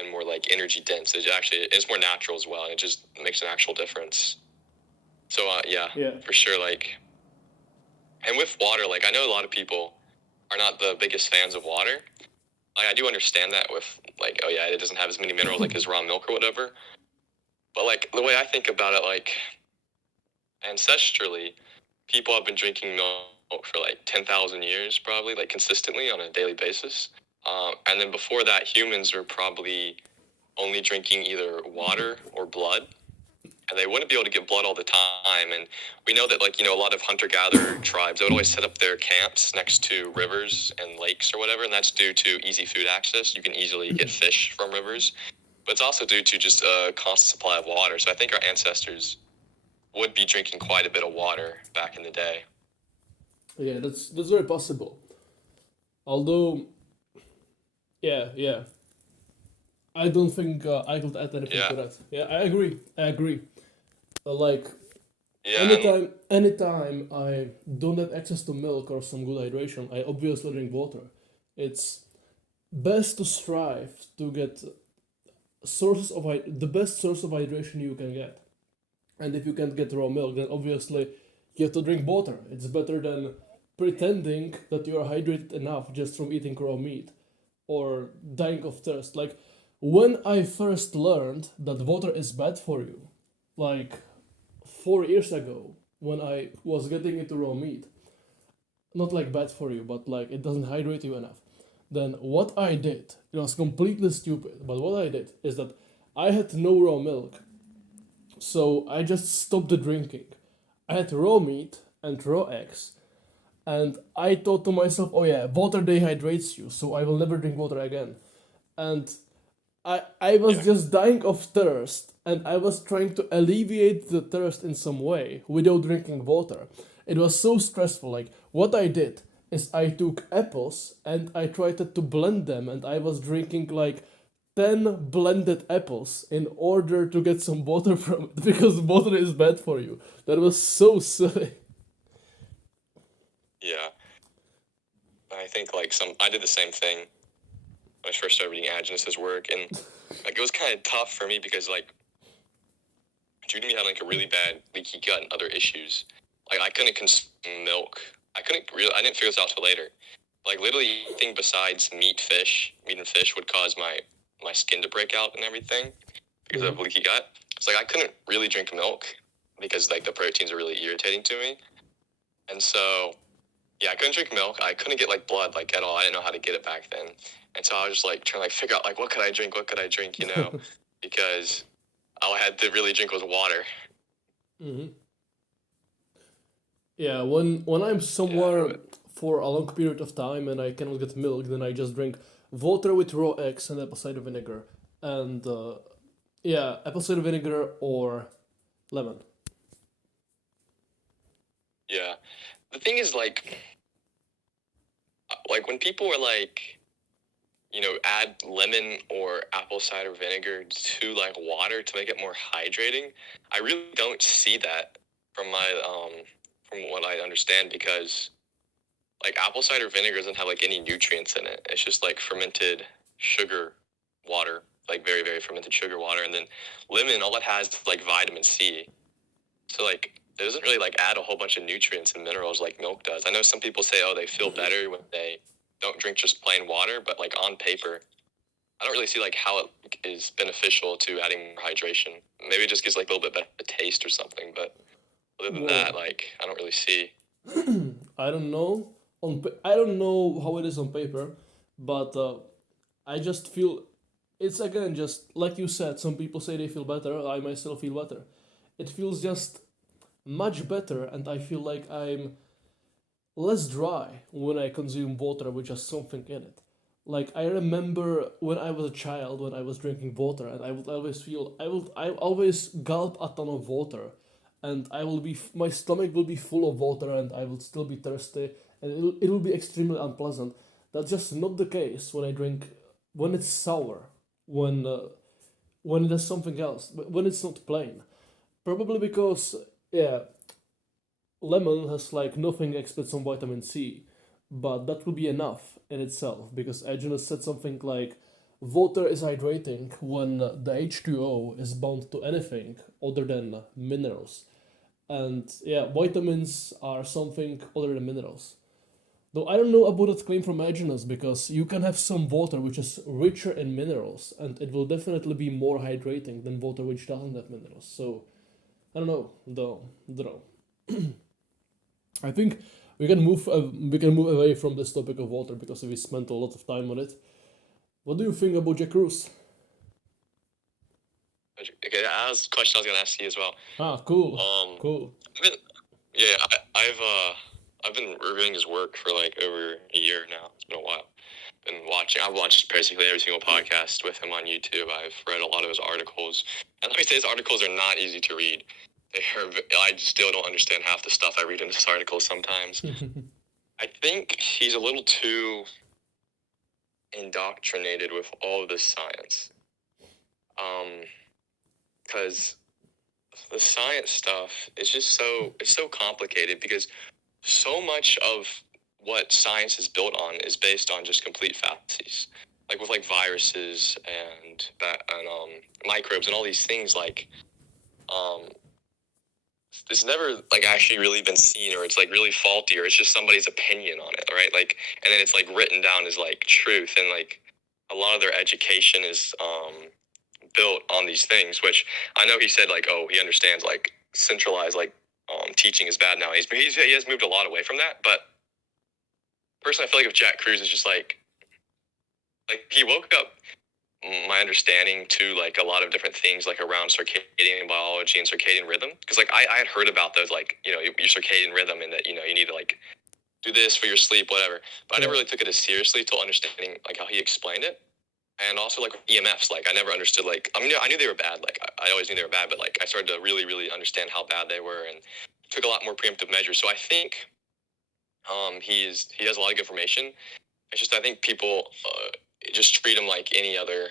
and more like energy dense. It's more natural as well, and it just makes an actual difference. So yeah, Yeah. for sure, like. And with water, like I know a lot of people are not the biggest fans of water. Like I do understand that with like, oh yeah, it doesn't have as many minerals like as raw milk or whatever. But like the way I think about it, like ancestrally, people have been drinking milk for like 10,000 years, probably like consistently on a daily basis. And then before that, humans were probably only drinking either water or blood, and they wouldn't be able to get blood all the time. And we know that, like, a lot of hunter-gatherer tribes, they would always set up their camps next to rivers and lakes or whatever, and that's due to easy food access. You can easily get fish from rivers, but it's also due to just a constant supply of water. So I think our ancestors would be drinking quite a bit of water back in the day. Yeah, that's very possible. Although, yeah, I don't think I could add anything Yeah. to that. Yeah, I agree. I agree. Like Yeah, anytime I don't have access to milk or some good hydration, I obviously drink water. It's best to strive to get the best source of hydration you can get. And if you can't get raw milk, then obviously you have to drink water. It's better than pretending that you are hydrated enough just from eating raw meat or dying of thirst. Like when I first learned that water is bad for you, like 4 years ago, when I was getting into raw meat, not like bad for you, but like it doesn't hydrate you enough. Then what I did, it was completely stupid, but what I did is that I had no raw milk, so I just stopped the drinking. I had raw meat and raw eggs, and I thought to myself, oh yeah, water dehydrates you, so I will never drink water again. And I was just dying of thirst, and I was trying to alleviate the thirst in some way without drinking water. It was so stressful. Like, what I did is I took apples and I tried to blend them, and I was drinking like 10 blended apples in order to get some water from it because water is bad for you. That was so silly. yeah. I think like I did the same thing when I first started reading Agenis's work, and like it was kind of tough for me because like due to me having like a really bad leaky gut and other issues, like I couldn't consume milk. I didn't figure this out till later. Like literally anything besides meat and fish would cause my skin to break out and everything because of leaky gut. So like I couldn't really drink milk because like the proteins are really irritating to me. And so yeah, I couldn't drink milk. I couldn't get like blood like at all. I didn't know how to get it back then. And so I was just like trying to like figure out like what could I drink, because all I had to really drink was water. Yeah, when I'm somewhere for a long period of time and I cannot get milk, then I just drink water with raw eggs and apple cider vinegar. And yeah, apple cider vinegar or lemon. Yeah. The thing is like when people are like, add lemon or apple cider vinegar to like water to make it more hydrating, I really don't see that from from what I understand, because like apple cider vinegar doesn't have like any nutrients in it. It's just like fermented sugar water, like very, very fermented sugar water. And then lemon, all it has is like vitamin C. So like it doesn't really like add a whole bunch of nutrients and minerals like milk does. I know some people say, oh, they feel better when they don't drink just plain water, but like on paper, I don't really see like how it is beneficial to adding more hydration. Maybe it just gives like a little bit better taste or something, but other than that, like I don't really see. I don't know. I don't know how it is on paper, but I just feel it's again just like you said. Some people say they feel better. I myself feel better. It feels just much better, and I feel like I'm less dry when I consume water with just something in it. Like I remember when I was a child, when I was drinking water, and I would always feel I always gulp a ton of water, and my stomach will be full of water, and I will still be thirsty, and it will be extremely unpleasant. That's just not the case when I drink when it's sour, when when it has something else, but when it's not plain. Probably because yeah, lemon has like nothing except some vitamin C, but that will be enough in itself because Agnes said something like water is hydrating when the H2O is bound to anything other than minerals. And yeah, vitamins are something other than minerals. Though I don't know about that claim from Agnes because you can have some water which is richer in minerals and it will definitely be more hydrating than water which doesn't have minerals. So I don't know, though. Don't know. I think we can move away from this topic of water because we spent a lot of time on it. What do you think about Jack Cruz? Okay, that was a question I was gonna ask you as well. Ah, cool, cool. I've been, yeah, I've been reviewing his work for like over a year now. It's been a while. I've watched basically every single podcast with him on YouTube. I've read a lot of his articles, and let me say his articles are not easy to read. I still don't understand half the stuff I read in his articles sometimes. I think he's a little too indoctrinated with all of this science. Because the science stuff is just so complicated because so much of what science is built on is based on just complete fallacies, like with like viruses and microbes and all these things. Like it's never like actually really been seen, or it's like really faulty, or it's just somebody's opinion on it, right? Like, and then it's like written down as like truth, and like a lot of their education is built on these things, which I know he said like, oh, he understands like centralized like teaching is bad now. He has moved a lot away from that, but personally, I feel like if Jack Cruz is just like he woke up my understanding to like a lot of different things like around circadian biology and circadian rhythm, because like I had heard about those, like, you know, your circadian rhythm, and that, you know, you need to like do this for your sleep, whatever, but I never really took it as seriously till understanding like how he explained it. And also like EMFs, like I never understood, like I mean I knew they were bad, like I always knew they were bad, but like I started to really understand how bad they were and took a lot more preemptive measures. So I think he has a lot of information. It's just I think people just treat him like any other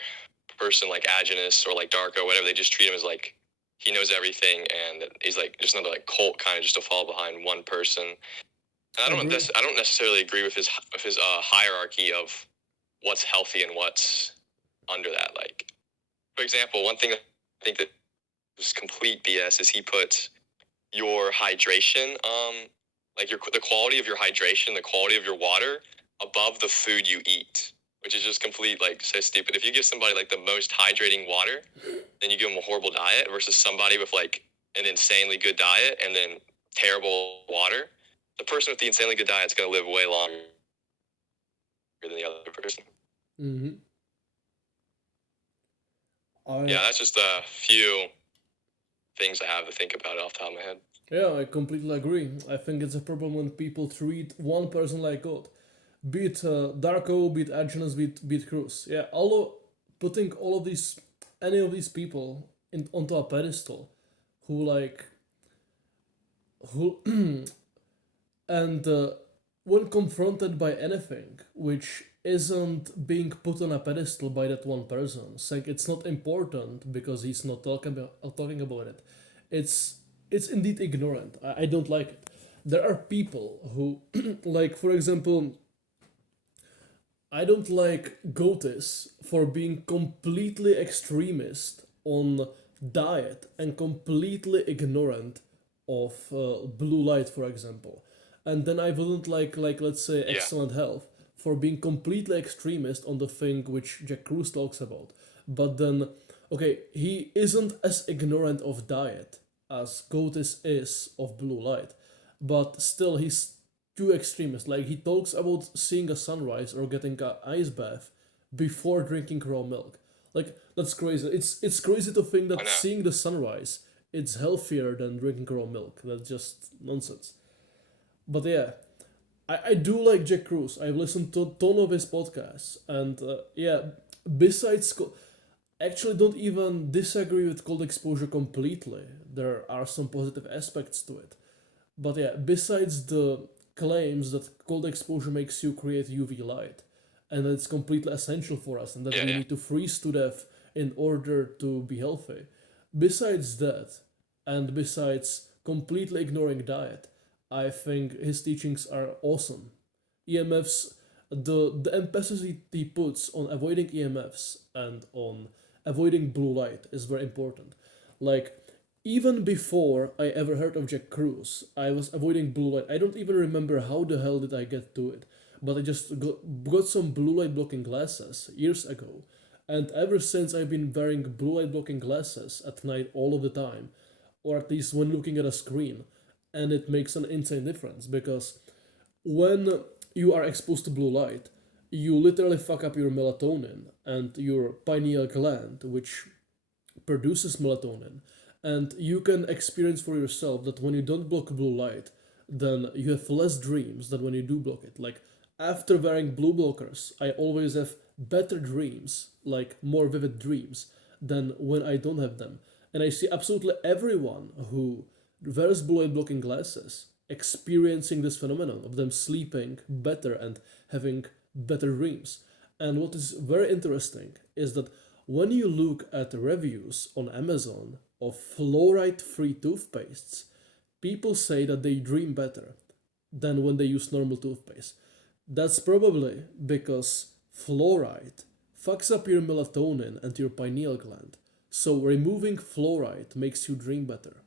person, like Aginus or like Darko, whatever. They just treat him as like he knows everything, and he's like just another like cult kind of just to fall behind one person. And I don't necessarily agree with his hierarchy of what's healthy and what's under that. Like, for example, one thing I think that was complete BS is he put your hydration, like the quality of your hydration, the quality of your water above the food you eat, which is just complete, like, so stupid. If you give somebody like the most hydrating water, then you give them a horrible diet, versus somebody with like an insanely good diet and then terrible water. The person with the insanely good diet is going to live way longer than the other person. Mm-hmm. Yeah, that's just a few things I have to think about off the top of my head. Yeah, I completely agree. I think it's a problem when people treat one person like God. Be it Darko, be it Agnes, be it Cruz. Yeah, putting any of these people onto a pedestal who like, who, and when confronted by anything which isn't being put on a pedestal by that one person, saying it's not important because he's not talking about it, it's indeed ignorant. I don't like it. There are people who, like, for example, I don't like Gotis for being completely extremist on diet and completely ignorant of blue light, for example. And then I wouldn't like let's say excellent health for being completely extremist on the thing which Jack Cruz talks about. But then, okay, he isn't as ignorant of diet as Gotis is of blue light, but still he's too extremist. Like he talks about seeing a sunrise or getting an ice bath before drinking raw milk. Like that's crazy. It's crazy to think that seeing the sunrise it's healthier than drinking raw milk. That's just nonsense. But yeah, I do like Jack Cruz. I've listened to a ton of his podcasts, and yeah, besides, actually don't even disagree with cold exposure completely. There are some positive aspects to it, but yeah, besides the claims that cold exposure makes you create UV light, and that it's completely essential for us, and that Yeah, we yeah, need to freeze to death in order to be healthy. Besides that, and besides completely ignoring diet, I think his teachings are awesome. EMFs, the emphasis he puts on avoiding EMFs and on avoiding blue light is very important. Like, even before I ever heard of Jack Cruz, I was avoiding blue light. I don't even remember how the hell did I get to it, but I just got some blue light blocking glasses years ago. And ever since, I've been wearing blue light blocking glasses at night all of the time, or at least when looking at a screen. And it makes an insane difference because when you are exposed to blue light, you literally fuck up your melatonin and your pineal gland, which produces melatonin. And you can experience for yourself that when you don't block blue light, then you have less dreams than when you do block it. Like, after wearing blue blockers, I always have better dreams, like more vivid dreams, than when I don't have them. And I see absolutely everyone who wears blue light blocking glasses experiencing this phenomenon of them sleeping better and having better dreams. And what is very interesting is that when you look at reviews on Amazon of fluoride free toothpastes, people say that they dream better than when they use normal toothpaste. That's probably because fluoride fucks up your melatonin and your pineal gland. So removing fluoride makes you dream better.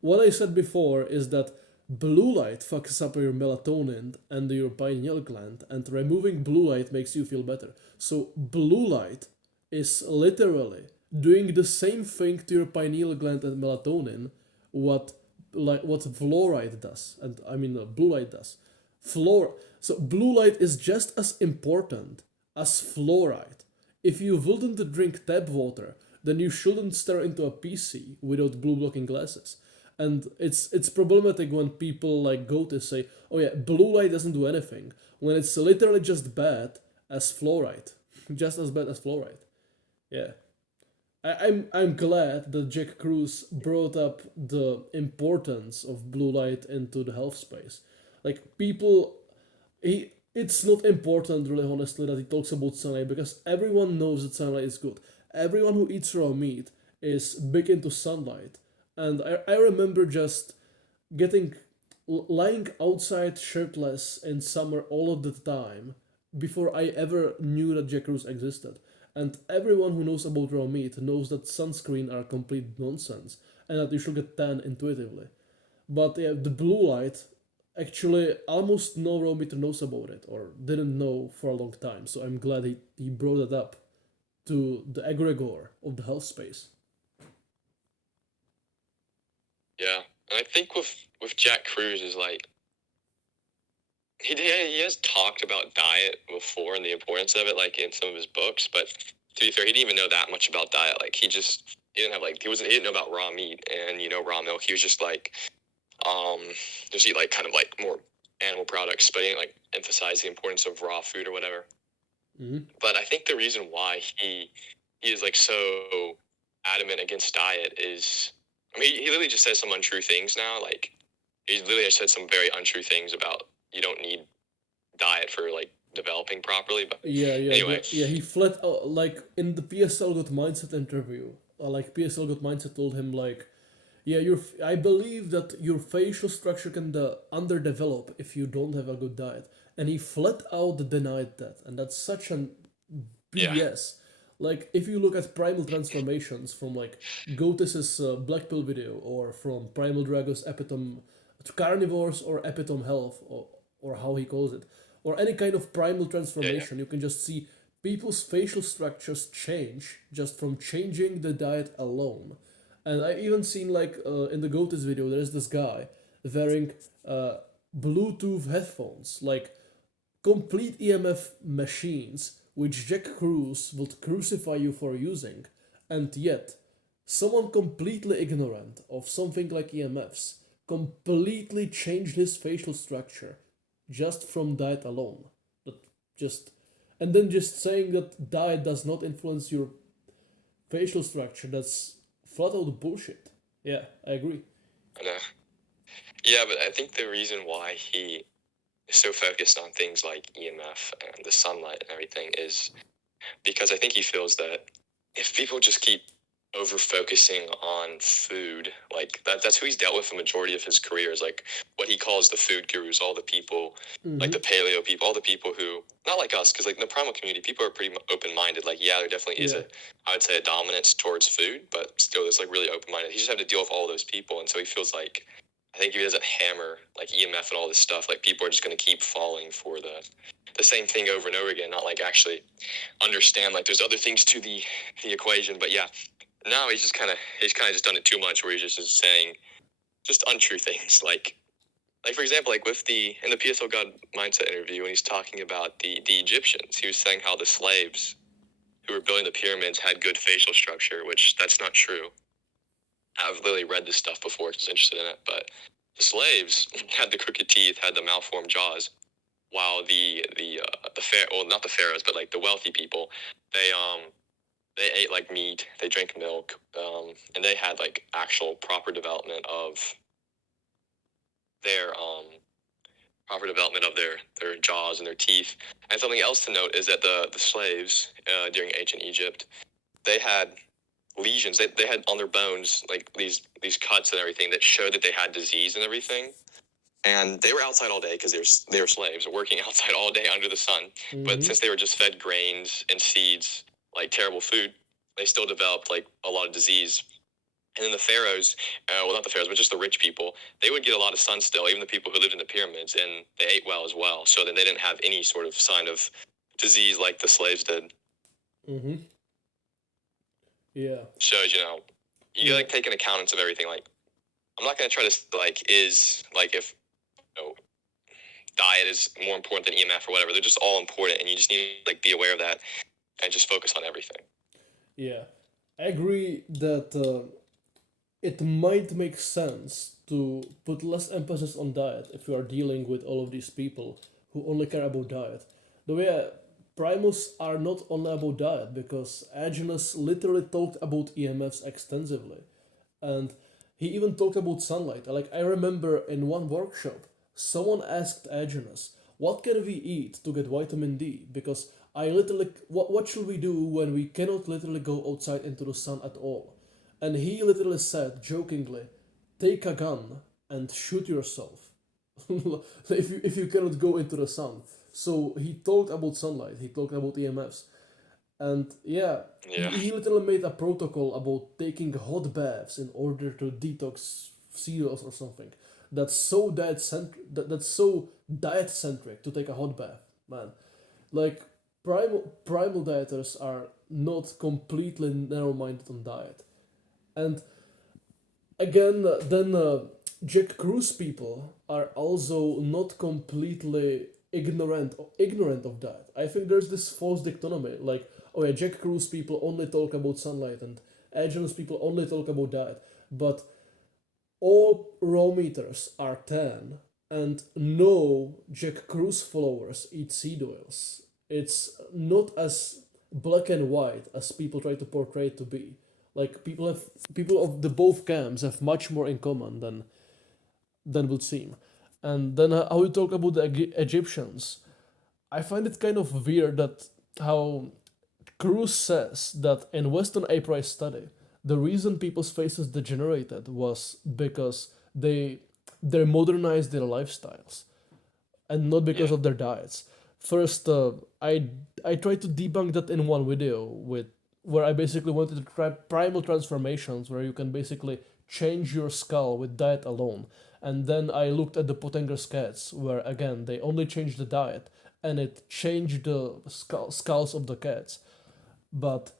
What I said before is that blue light fucks up your melatonin and your pineal gland, and removing blue light makes you feel better. So, blue light is literally doing the same thing to your pineal gland and melatonin what what fluoride does, and I mean blue light does. So blue light is just as important as fluoride. If you wouldn't drink tap water, then you shouldn't stare into a PC without blue blocking glasses. And it's problematic when people like go to say, oh yeah, blue light doesn't do anything, when it's literally just bad as fluoride. Just as bad as fluoride. Yeah. I'm glad that Jack Cruz brought up the importance of blue light into the health space. Like, people, it's not important really, honestly, that he talks about sunlight, because everyone knows that sunlight is good. Everyone who eats raw meat is big into sunlight. And I remember just getting lying outside shirtless in summer all of the time before I ever knew that Jack Cruz existed. And everyone who knows about raw meat knows that sunscreen are complete nonsense and that you should get tan intuitively. But yeah, the blue light, actually almost no raw meter knows about it or didn't know for a long time. So I'm glad he brought it up to the egregore of the health space. yeah. And I think with Jack Cruz is like he has talked about diet before and the importance of it, like in some of his books. But to be fair, he didn't even know that much about diet. Like he didn't have like he didn't know about raw meat and raw milk. He was just like um just eat like kind of like more animal products, but he didn't like emphasize the importance of raw food or whatever. Mm-hmm. But I think the reason why he is like so adamant against diet is, I mean, he literally just says some untrue things now. Like he literally has said some very untrue things about you don't need diet for like developing properly. But anyway, Yeah. He flat out, like in the PSL Good Mindset interview. Like PSL Good Mindset told him like, yeah, I believe that your facial structure can underdevelop if you don't have a good diet, and he flat out denied that, and that's such an yeah, BS. Like, if you look at Primal Transformations from like Gotis's Black Pill video, or from Primal Drago's Epitome to Carnivores or Epitome Health, or how he calls it, or any kind of primal transformation, you can just see people's facial structures change just from changing the diet alone. And I even seen like in the Gotis video, there's this guy wearing Bluetooth headphones, like complete EMF machines, which Jack Cruz would crucify you for using, and yet someone completely ignorant of something like EMFs completely changed his facial structure just from diet alone. That just and then just saying that diet does not influence your facial structure, that's flat out bullshit. Yeah, I agree. I know. Yeah, but I think the reason why he is so focused on things like EMF and the sunlight and everything is because I think he feels that if people just keep over focusing on food, like that's who he's dealt with the majority of his career is like what he calls the food gurus, all the people like the paleo people, all the people who not like us, because like in the primal community, people are pretty open minded. Like there definitely is I would say a dominance towards food, but still there's like really open minded. He just have to deal with all those people, and so he feels like I think if he doesn't hammer like EMF and all this stuff, like people are just going to keep falling for the same thing over and over again, not like actually understand like there's other things to the equation. But yeah, now he's kind of just done it too much, where he's just is saying just untrue things, like for example, like with in the PSL God Mindset interview, when he's talking about the Egyptians, he was saying how the slaves who were building the pyramids had good facial structure, which that's not true. I've literally read this stuff before because I was interested in it, but the slaves had the crooked teeth, had the malformed jaws, while not the pharaohs, but like the wealthy people, they ate like meat, they drank milk, and they had like actual proper development of their their jaws and their teeth. And something else to note is that the slaves during ancient Egypt, they had lesions. They had on their bones like these cuts and everything that showed that they had disease and everything. And they were outside all day because they were slaves, working outside all day under the sun. But since they were just fed grains and seeds, like terrible food, they still developed like a lot of disease. And then the pharaohs, well, not the pharaohs, but just the rich people, they would get a lot of sun still, even the people who lived in the pyramids, and they ate well as well. So then they didn't have any sort of sign of disease like the slaves did. Yeah. Shows, you gotta take an accountance of everything. Like, I'm not gonna try to if diet is more important than EMF or whatever. They're just all important, and you just need to be aware of that and just focus on everything. Yeah, I agree that it might make sense to put less emphasis on diet if you are dealing with all of these people who only care about diet. The way Primus are not only about diet, because Agenus literally talked about EMFs extensively, and he even talked about sunlight. Like, I remember in one workshop, someone asked Agenus, what can we eat to get vitamin D? Because I literally, what should we do when we cannot literally go outside into the sun at all? And he literally said, jokingly, take a gun and shoot yourself if you cannot go into the sun. So he talked about sunlight, he talked about EMFs. And he literally made a protocol about taking hot baths in order to detox cereals or something. That's so that's so diet centric to take a hot bath, man. Like, primal dieters are not completely narrow minded on diet. And again, then Jack Cruz people are also not completely ignorant of that. I think there's this false dichotomy, like, oh yeah, Jack Cruz people only talk about sunlight and Agenus people only talk about that, but all raw meters are tan, and no Jack Cruz followers eat seed oils. It's not as black and white as people try to portray it to be. Like, people of the both camps have much more in common than would seem. And then how you talk about the Egyptians, I find it kind of weird that how Cruz says that in Western A-Price study, the reason people's faces degenerated was because they modernized their lifestyles, and not because of their diets. First, I tried to debunk that in one video where I basically wanted to try primal transformations, where you can basically change your skull with diet alone. And then I looked at the Pottenger's cats, where again they only changed the diet, and it changed the skulls of the cats. But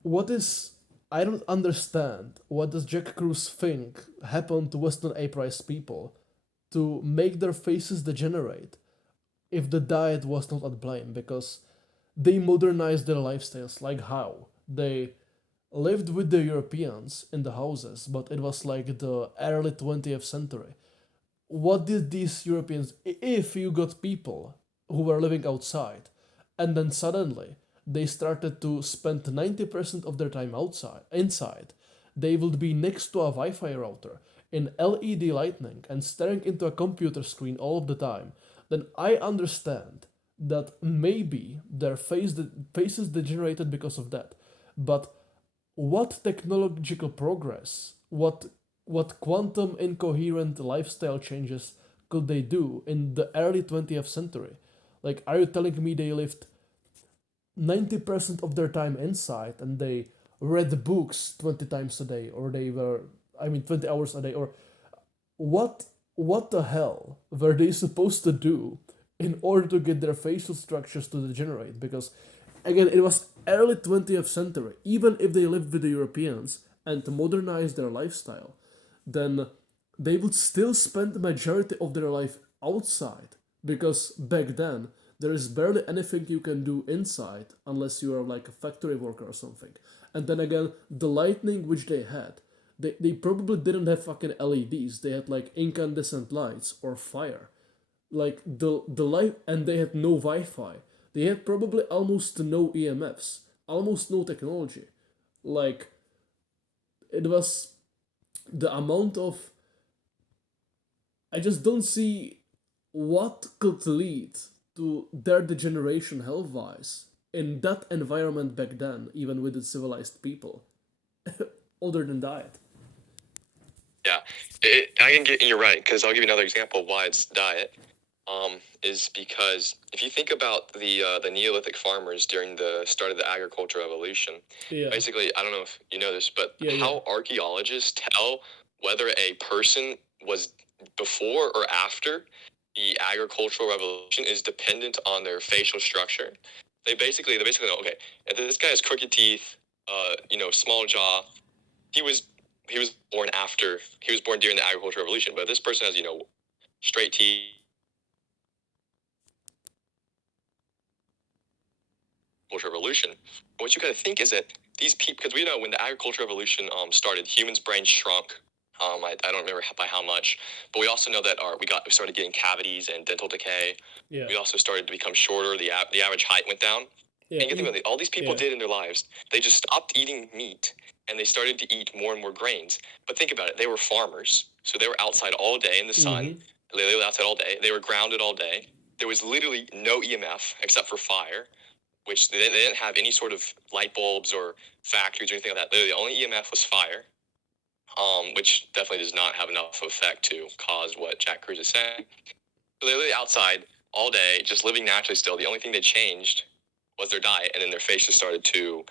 what is I don't understand what does Jack Cruz think happened to Western A-Price people to make their faces degenerate if the diet was not at blame, because they modernized their lifestyles. Like, how? They lived with the Europeans in the houses, but it was like the early 20th century. what did these Europeans, if you got people who were living outside, and then suddenly they started to spend 90% of their time inside, they would be next to a Wi Fi router in LED lighting and staring into a computer screen all of the time, then I understand that maybe their faces degenerated because of that. But what technological progress, what quantum incoherent lifestyle changes could they do in the early 20th century? Like, are you telling me they lived 90% of their time inside and they read books 20 times a day, or they were, I mean, 20 hours a day, or what what the hell were they supposed to do in order to get their facial structures to degenerate? Because again, it was early 20th century. Even if they lived with the Europeans and modernized their lifestyle, then they would still spend the majority of their life outside, because back then there is barely anything you can do inside unless you are like a factory worker or something. And then again, the lightning which they had, they probably didn't have fucking LEDs. They had like incandescent lights or fire. Like the light, and they had no Wi-Fi. They had probably almost no EMFs, almost no technology. Like, it was the amount of, I just don't see what could lead to their degeneration health wise in that environment back then, even with the civilized people, other than diet. Yeah, I can get you're right, because I'll give you another example of why it's diet. Is because if you think about the Neolithic farmers during the start of the agricultural revolution, Yeah, basically, I don't know if you know this, but yeah, yeah, how archaeologists tell whether a person was before or after the agricultural revolution is dependent on their facial structure. They basically know, okay, if this guy has crooked teeth, small jaw, he was he was born after he was born during the agricultural revolution. But if this person has straight teeth, agricultural revolution. What you got to think is that these people, because we know when the agricultural revolution started, humans' brains shrunk. I don't remember by how much, but we also know that we started getting cavities and dental decay. yeah, We also started to become shorter. The average height went down. yeah, And you think about it, all these people yeah, did in their lives, they just stopped eating meat and they started to eat more and more grains. But think about it, they were farmers, so they were outside all day in the sun. mm-hmm. They were outside all day. They were grounded all day. There was literally no EMF except for fire, which they didn't have any sort of light bulbs or factories or anything like that. Literally, the only EMF was fire, which definitely does not have enough effect to cause what Jack Cruz is saying. So they're literally outside all day, just living naturally still. The only thing they changed was their diet, and then their face just started to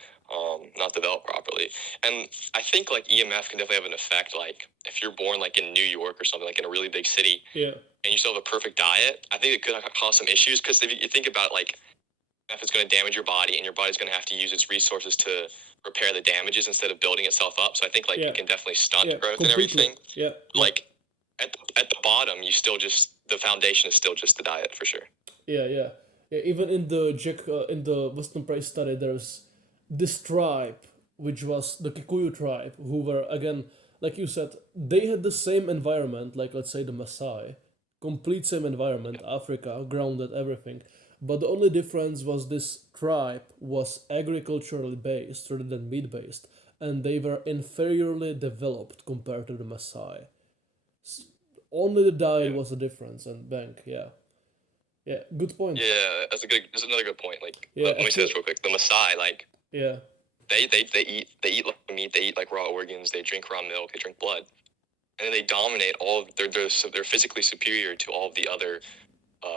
not develop properly. And I think like EMF can definitely have an effect. Like if you're born like in New York or something, like in a really big city, Yeah, and you still have a perfect diet, I think it could cause some issues, because if you think about like if it's going to damage your body, and your body's going to have to use its resources to repair the damages instead of building itself up. So I think like yeah, it can definitely stunt yeah, growth and completely. everything. Yeah, yeah, Like at the bottom, you still just the foundation is still just the diet for sure. yeah, yeah. Yeah, even in the in the Western Price study, there's this tribe, which was the Kikuyu tribe, who were again, like you said, they had the same environment, like let's say the Maasai, complete same environment, Africa, grounded, everything. But the only difference was this tribe was agriculturally based rather than meat based, and they were inferiorly developed compared to the Maasai. Only the diet Yeah. was the difference, and bang, yeah, yeah, good point. Yeah, that's another good point. Like, Yeah, let me say actually, this real quick. The Maasai, like, yeah, they eat like meat, they eat like raw organs, they drink raw milk, they drink blood, and then they dominate all. They're physically superior to all of the other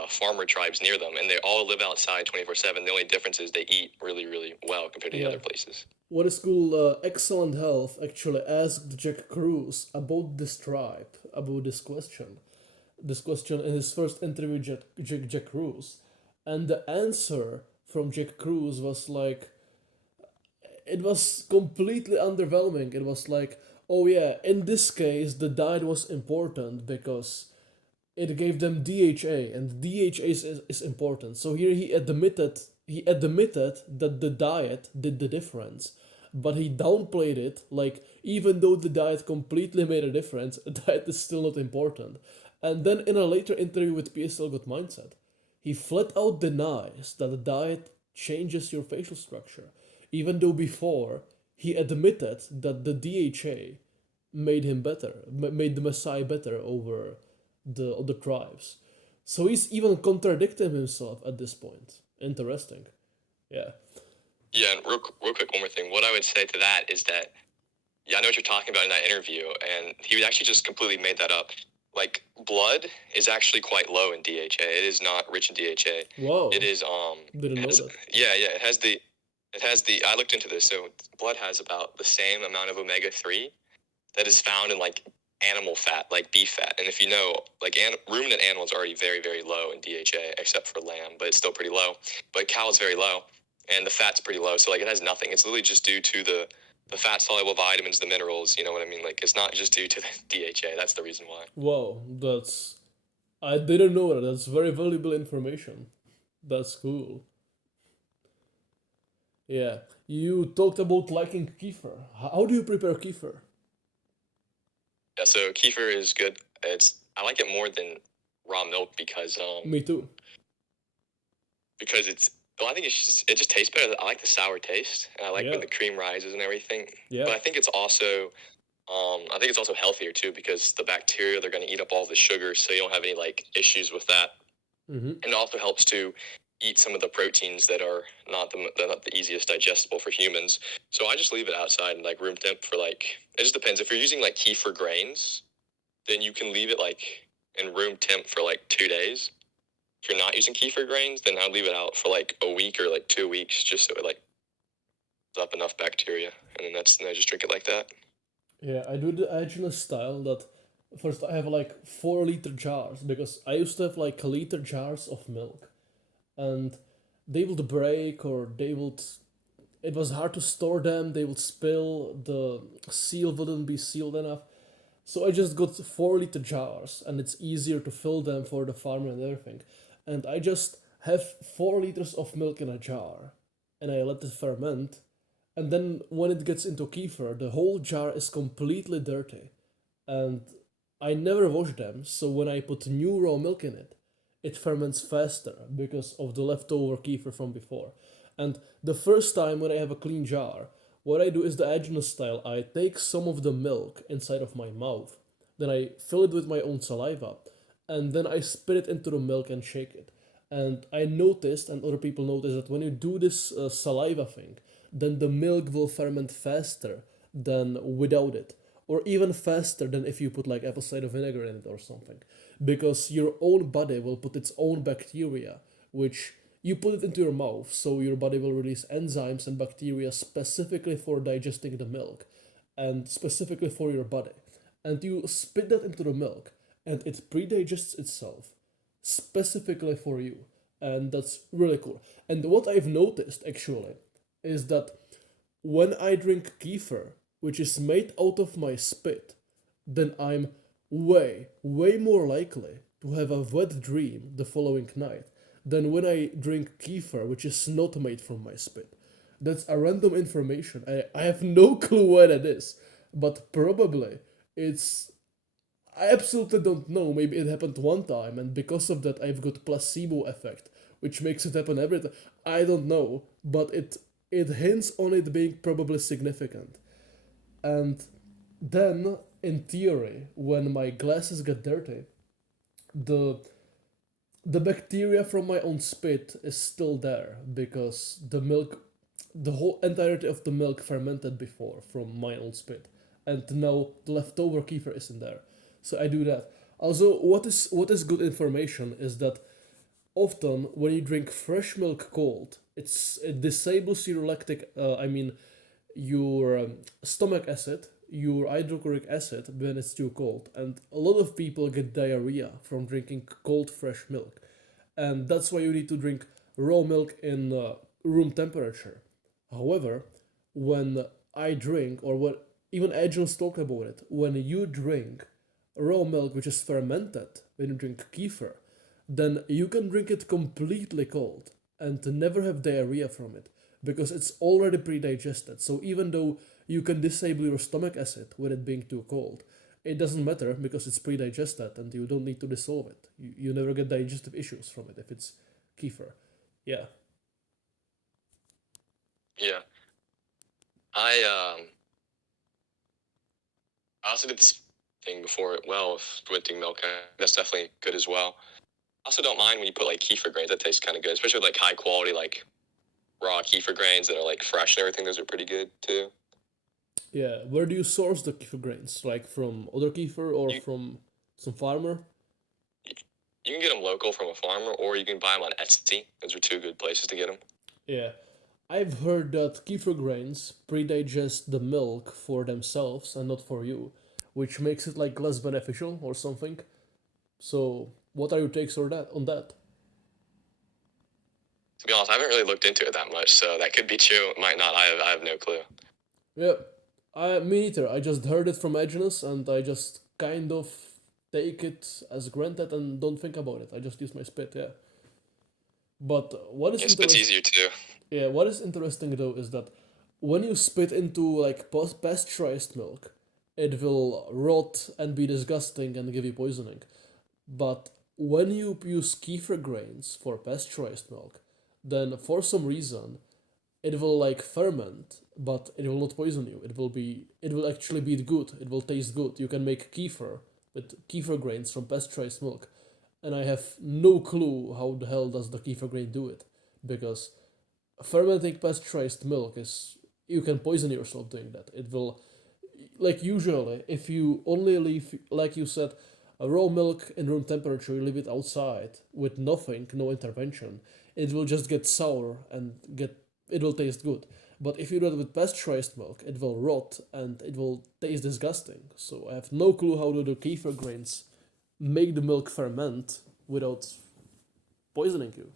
farmer tribes near them, and they all live outside 24/7. The only difference is they eat really, really well compared to the yeah. other places. What is called Excellent Health actually asked Jack Cruz about this tribe, about this question. This question in his first interview, Jack Cruz. And the answer from Jack Cruz was like, it was completely underwhelming. It was like, oh yeah, in this case, the diet was important because it gave them DHA, and DHA is important. So here he admitted that the diet did the difference, but he downplayed it. Like, even though the diet completely made a difference, diet is still not important. And then in a later interview with PSL Good Mindset, he flat out denies that the diet changes your facial structure, even though before he admitted that the DHA made him better, made the Messiah better over the other tribes. So he's even contradicting himself at this point. Interesting. Yeah. Yeah, and real quick, one more thing. What I would say to that is that, yeah, I know what you're talking about in that interview, and he actually just completely made that up. Like, blood is actually quite low in DHA. It is not rich in DHA. Whoa. It is Didn't know that. Yeah, it has the I looked into this. So blood has about the same amount of omega-3 that is found in like animal fat, like beef fat. And if you know, like ruminant animals are already very, very low in DHA, except for lamb, but it's still pretty low. But cow is very low, and the fat's pretty low. So like it has nothing. It's literally just due to the fat soluble vitamins, the minerals. You know what I mean? Like it's not just due to the DHA. That's the reason why. Wow, I didn't know that. That's very valuable information. That's cool. Yeah. You talked about liking kefir. How do you prepare kefir? Yeah, so kefir is good. I like it more than raw milk because Me too. because I think it just tastes better. I like the sour taste, and I like when the cream rises and everything. Yeah. But I think it's also healthier too, because the bacteria, they're going to eat up all the sugar, so you don't have any like issues with that. Mm-hmm. And it also helps to eat some of the proteins that are not the easiest digestible for humans. So I just leave it outside in like room temp for like, it just depends. If you're using like kefir grains, then you can leave it like in room temp for like 2 days. If you're not using kefir grains, then I'll leave it out for like a week or like 2 weeks, just so it like up enough bacteria, and then I just drink it like that. Yeah, I do the Agenus style that first I have like 4 liter jars, because I used to have like liter jars of milk, and they would break, or it was hard to store them, they would spill, the seal wouldn't be sealed enough. So I just got 4 liter jars, and it's easier to fill them for the farmer and everything. And I just have 4 liters of milk in a jar, and I let it ferment. And then when it gets into kefir, the whole jar is completely dirty. And I never wash them, so when I put new raw milk in it, it ferments faster because of the leftover kefir from before. And the first time when I have a clean jar, what I do is the Agenus style. I take some of the milk inside of my mouth, then I fill it with my own saliva, and then I spit it into the milk and shake it. And I noticed, and other people noticed, that when you do this saliva thing, then the milk will ferment faster than without it, or even faster than if you put like apple cider vinegar in it or something, because your own body will put its own bacteria, which you put it into your mouth, so your body will release enzymes and bacteria specifically for digesting the milk and specifically for your body. And you spit that into the milk, and it pre-digests itself specifically for you. And that's really cool. And what I've noticed actually is that when I drink kefir, which is made out of my spit, then I'm way, way more likely to have a wet dream the following night than when I drink kefir, which is not made from my spit. That's a random information. I have no clue why that is, but probably it's. I absolutely don't know. Maybe it happened one time, and because of that, I've got placebo effect, which makes it happen every time. I don't know, but it hints on it being probably significant. And then, in theory, when my glasses get dirty, the the bacteria from my own spit is still there because the whole entirety of the milk fermented before from my own spit, and now the leftover kefir is in there. So I do that. Also, what is good information is that often when you drink fresh milk cold, it disables your your stomach acid, your hydrochloric acid when it's too cold, and a lot of people get diarrhea from drinking cold fresh milk, and that's why you need to drink raw milk in room temperature. However, when I drink, or what even agents talk about it, when you drink raw milk which is fermented, when you drink kefir, then you can drink it completely cold and never have diarrhea from it because it's already pre-digested. So even though you can disable your stomach acid with it being too cold, it doesn't matter because it's pre-digested and you don't need to dissolve it. You never get digestive issues from it if it's kefir. Yeah. Yeah. I I also did this thing before well with fermenting milk. That's definitely good as well. I also don't mind when you put like kefir grains. That tastes kind of good, especially with like high quality like raw kefir grains that are like fresh and everything. Those are pretty good too. Yeah. Where do you source the kefir grains? Like from other kefir or You from some farmer? you can get them local from a farmer, or you can buy them on Etsy. Those are two good places to get them. Yeah. I've heard that kefir grains pre-digest the milk for themselves and not for you, which makes it like less beneficial or something. So, what are your takes on that? To be honest, I haven't really looked into it that much, so that could be true. It might not. I have no clue. Yeah, me neither. I just heard it from Agnes and I just kind of take it as granted and don't think about it. I just use my spit, yeah. But what is Yeah, spit's interesting? easier too. Yeah, what is interesting though is that when you spit into like pasteurized milk, it will rot and be disgusting and give you poisoning. But when you use kefir grains for pasteurized milk, then for some reason it will like ferment, but it will not poison you. It will actually be good. It will taste good. You can make kefir with kefir grains from pasteurized milk, and I have no clue how the hell does the kefir grain do it, because fermenting pasteurized milk is you can poison yourself doing that. It will like usually if you only leave like you said a raw milk in room temperature, you leave it outside with nothing, no intervention, it will just get sour and get it will taste good. But if you do it with pasteurized milk, it will rot and it will taste disgusting. So I have no clue how do the kefir grains make the milk ferment without poisoning you.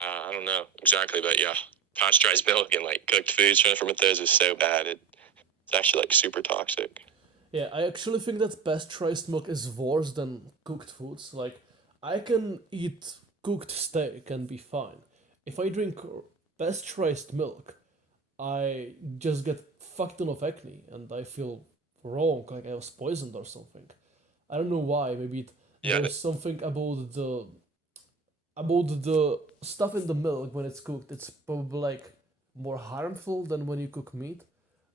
I don't know exactly, but yeah, pasteurized milk and like cooked foods trying to ferment those is so bad. It's actually like super toxic. Yeah, I actually think that pasteurized milk is worse than cooked foods. Like, I can eat cooked steak and be fine. If I drink pasteurized milk, I just get fucked ton of acne and I feel wrong, like I was poisoned or something. I don't know why. Maybe Yeah, there's something about the stuff in the milk when it's cooked. It's probably like more harmful than when you cook meat.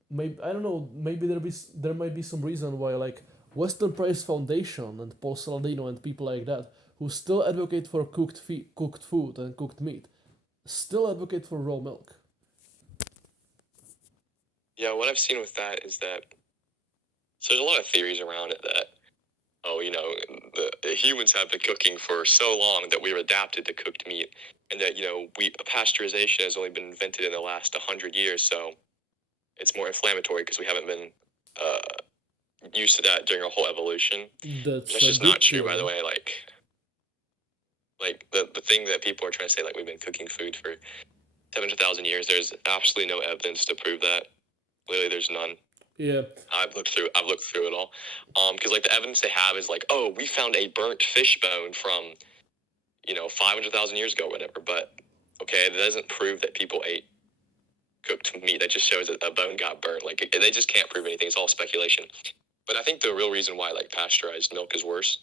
Maybe I don't know. Maybe there might be some reason why like Western Price Foundation and Paul Saladino and people like that who still advocate for cooked food and cooked meat still advocate for raw milk. yeah. What I've seen with that is that so there's a lot of theories around it that oh, you know, the humans have been cooking for so long that we've adapted to cooked meat, and that we pasteurization has only been invented in the last 100 years, so it's more inflammatory because we haven't been uh, used to that during our whole evolution. That's That's a just not good true, by the theory. way. Like the thing that people are trying to say, like we've been cooking food for 700,000 years. There's absolutely no evidence to prove that. Literally, there's none. Yeah, I've looked through it all. Because like the evidence they have is like, oh, we found a burnt fish bone from 500,000 years ago or whatever. But okay, that doesn't prove that people ate cooked meat. That just shows that a bone got burnt. Like they just can't prove anything. It's all speculation. But I think the real reason why like pasteurized milk is worse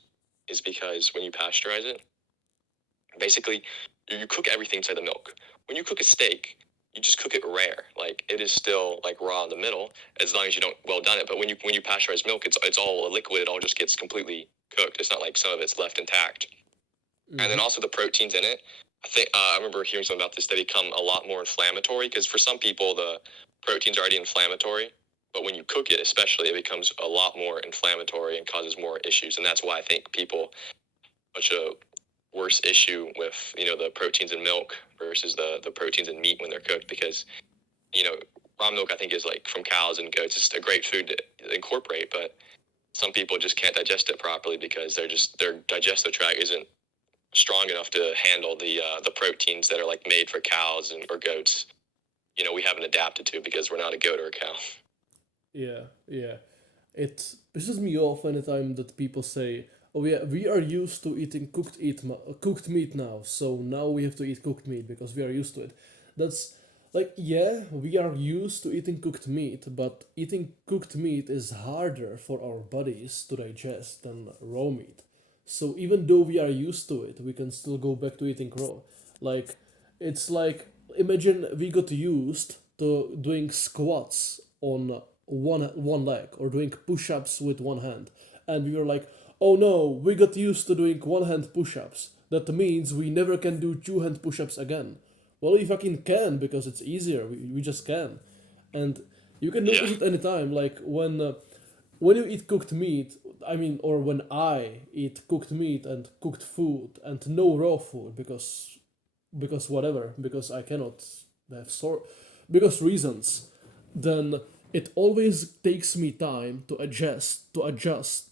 is because when you pasteurize it, basically you cook everything inside the milk. When you cook a steak, you just cook it rare. Like it is still like raw in the middle, as long as you don't well done it. But when you pasteurize milk, it's all a liquid. It all just gets completely cooked. It's not like some of it's left intact. And then also the proteins in it. I think I remember hearing something about this. They become a lot more inflammatory because for some people the proteins are already inflammatory, but when you cook it, especially, it becomes a lot more inflammatory and causes more issues. And that's why I think people such a worse issue with the proteins in milk versus the proteins in meat when they're cooked, because raw milk I think is like from cows and goats. It's a great food to incorporate, but some people just can't digest it properly because their digestive tract isn't strong enough to handle the proteins that are like made for cows or goats. We haven't adapted to because we're not a goat or a cow. yeah, yeah. It pisses me off anytime that people say, "Oh yeah, we are used to eating cooked meat now, so now we have to eat cooked meat because we are used to it." That's Like, yeah, we are used to eating cooked meat, but eating cooked meat is harder for our bodies to digest than raw meat. So even though we are used to it, we can still go back to eating raw. Like, it's like, imagine we got used to doing squats on one leg or doing push-ups with one hand, and we were like, oh no, we got used to doing one hand push-ups. That means we never can do two hand push-ups again. Well, we fucking can because it's easier. We just can, and you can Yeah. notice it anytime. Like when you eat cooked meat, I mean, or when I eat cooked meat and cooked food and no raw food because whatever, because I cannot have because reasons, then it always takes me time to adjust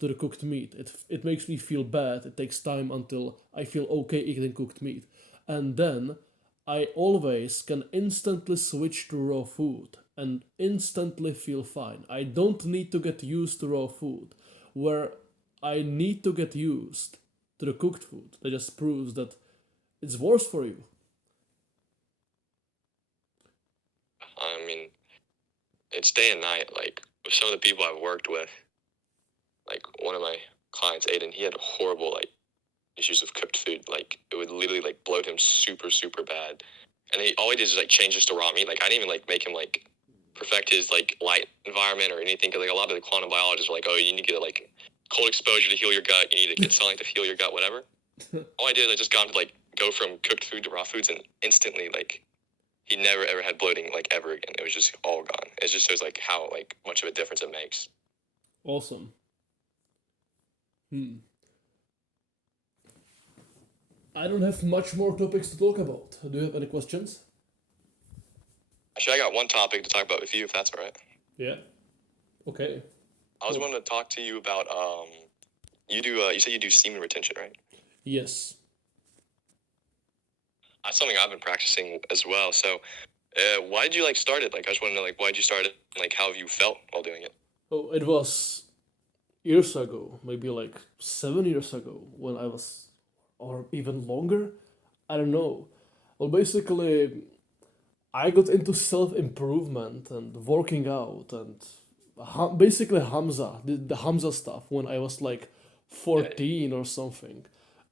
to the cooked meat. It makes me feel bad. It takes time until I feel okay eating cooked meat, and then I always can instantly switch to raw food and instantly feel fine. I don't need to get used to raw food, where I need to get used to the cooked food. That just proves that it's worse for you. I mean, it's day and night. Like with some of the people I've worked with, like one of my clients, Aiden, he had horrible like issues with cooked food. Like it would literally like bloat him super super bad. And all he did is like change just to raw meat. Like I didn't even like make him like perfect his like light environment or anything. Cause like a lot of the quantum biologists were like, oh, you need to get like cold exposure to heal your gut. You need to get sunlight to heal your gut, whatever. All I did, I just got him to like go from cooked food to raw foods, and instantly like he never ever had bloating like ever again. It was just all gone. It just shows like how like much of a difference it makes. Awesome. Hmm. I don't have much more topics to talk about. Do you have any questions? Actually, I got one topic to talk about with you, if that's all right. Yeah. Okay. I was Cool. wanting to talk to you about you said you do semen retention, right? Yes. That's something I've been practicing as well. So, why did you like start it? Like, I just want to know like why did you start it? And, like, how have you felt while doing it? Oh, it was years ago, maybe like 7 years ago, when I was, or even longer. I don't know. Well, basically, I got into self improvement and working out and basically Hamza, the Hamza stuff when I was like Yeah, 14 or something.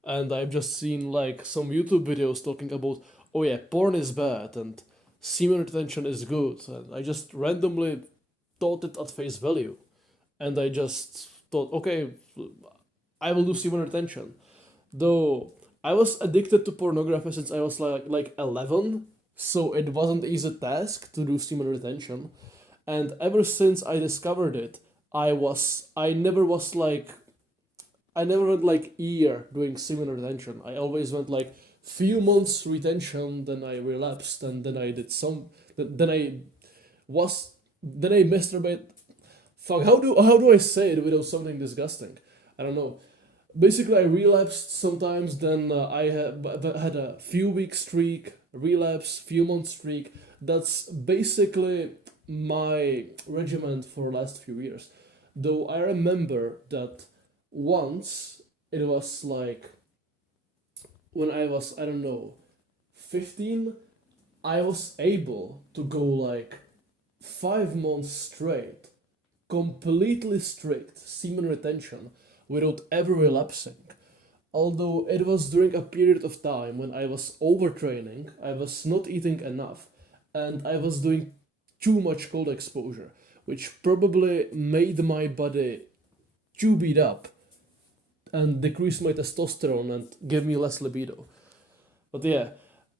And I've just seen like some YouTube videos talking about, oh yeah, porn is bad and semen retention is good. And I just randomly thought it at face value. And I just thought, okay, I will do semen retention. Though I was addicted to pornography since I was like 11, so it wasn't easy task to do semen retention. And ever since I discovered it, I never was like I never went like year doing semen retention. I always went like few months retention, then I relapsed, and then I did some. Then I was then I masturbate. Fuck, how do I say it without something disgusting? I don't know. Basically, I relapsed sometimes. Then had a few week streak, relapse, few month streak. That's basically my regimen for last few years. Though I remember that once it was like when I was, I don't know, 15, I was able to go like 5 months straight, completely strict semen retention without ever relapsing. Although it was during a period of time when I was overtraining, I was not eating enough, and I was doing too much cold exposure, which probably made my body too beat up and decrease my testosterone and give me less libido. But yeah,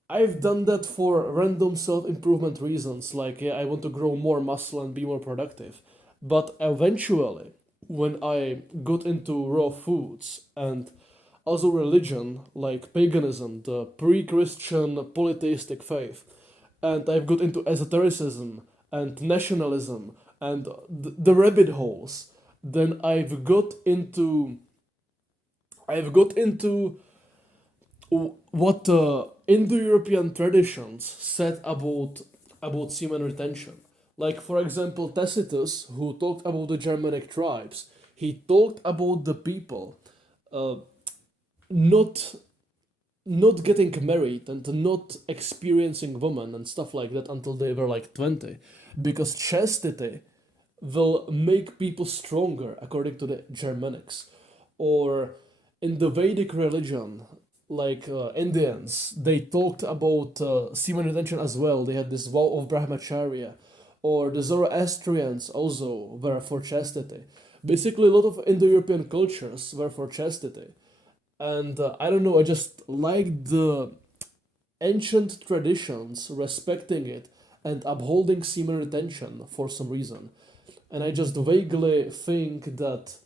I've done that for random self improvement reasons, like yeah, I want to grow more muscle and be more productive. But eventually, when I got into raw foods and also religion, like paganism, the pre Christian polytheistic faith, and I've got into esotericism and nationalism and the rabbit holes, then I've got into what the Indo-European traditions said about semen retention. Like for example, Tacitus, who talked about the Germanic tribes, he talked about the people uh, not not getting married and not experiencing women and stuff like that until they were like 20, because chastity will make people stronger according to the Germanics. Or in the Vedic religion, like Indians, they talked about semen retention as well. They had this vow of brahmacharya. Or the Zoroastrians also were for chastity. Basically, a lot of Indo-European cultures were for chastity. And I don't know, I just like the ancient traditions, respecting it, and upholding semen retention for some reason. And I just vaguely think that,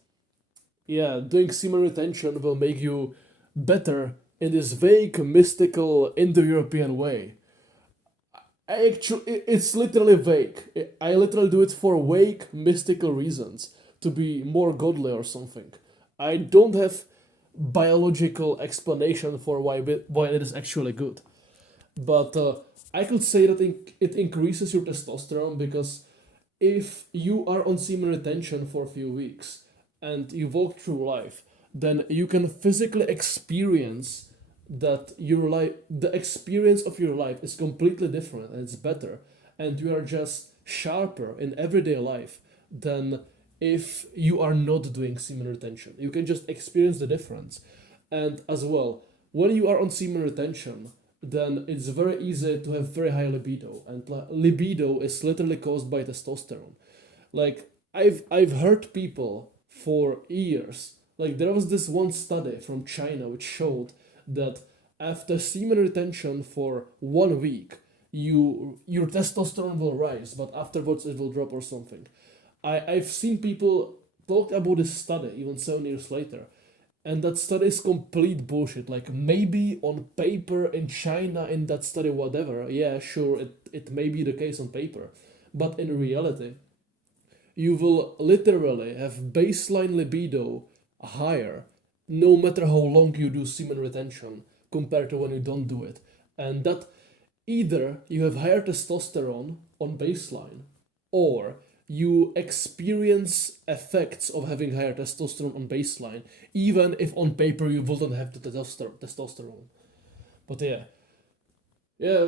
yeah, doing semen retention will make you better in this vague, mystical, Indo European way. It's literally vague. I literally do it for vague, mystical reasons to be more godly or something. I don't have biological explanation for why it is actually good. But I could say that it increases your testosterone because if you are on semen retention for a few weeks and you walk through life, then you can physically experience that the experience of your life is completely different and it's better, and you are just sharper in everyday life than if you are not doing semen retention. You can just experience the difference. And as well, when you are on semen retention, then it's very easy to have very high libido, and libido is literally caused by testosterone. Like I've heard people for years. Like there was this one study from China which showed that after semen retention for 1 week, your testosterone will rise, but afterwards it will drop or something. I've seen people talk about this study even 7 years later, and that study is complete bullshit. Like maybe on paper in China in that study, whatever, yeah, sure, it may be the case on paper. But in reality, you will literally have baseline libido higher no matter how long you do semen retention compared to when you don't do it. And that either you have higher testosterone on baseline or you experience effects of having higher testosterone on baseline, even if on paper you wouldn't have the testosterone. But yeah, yeah,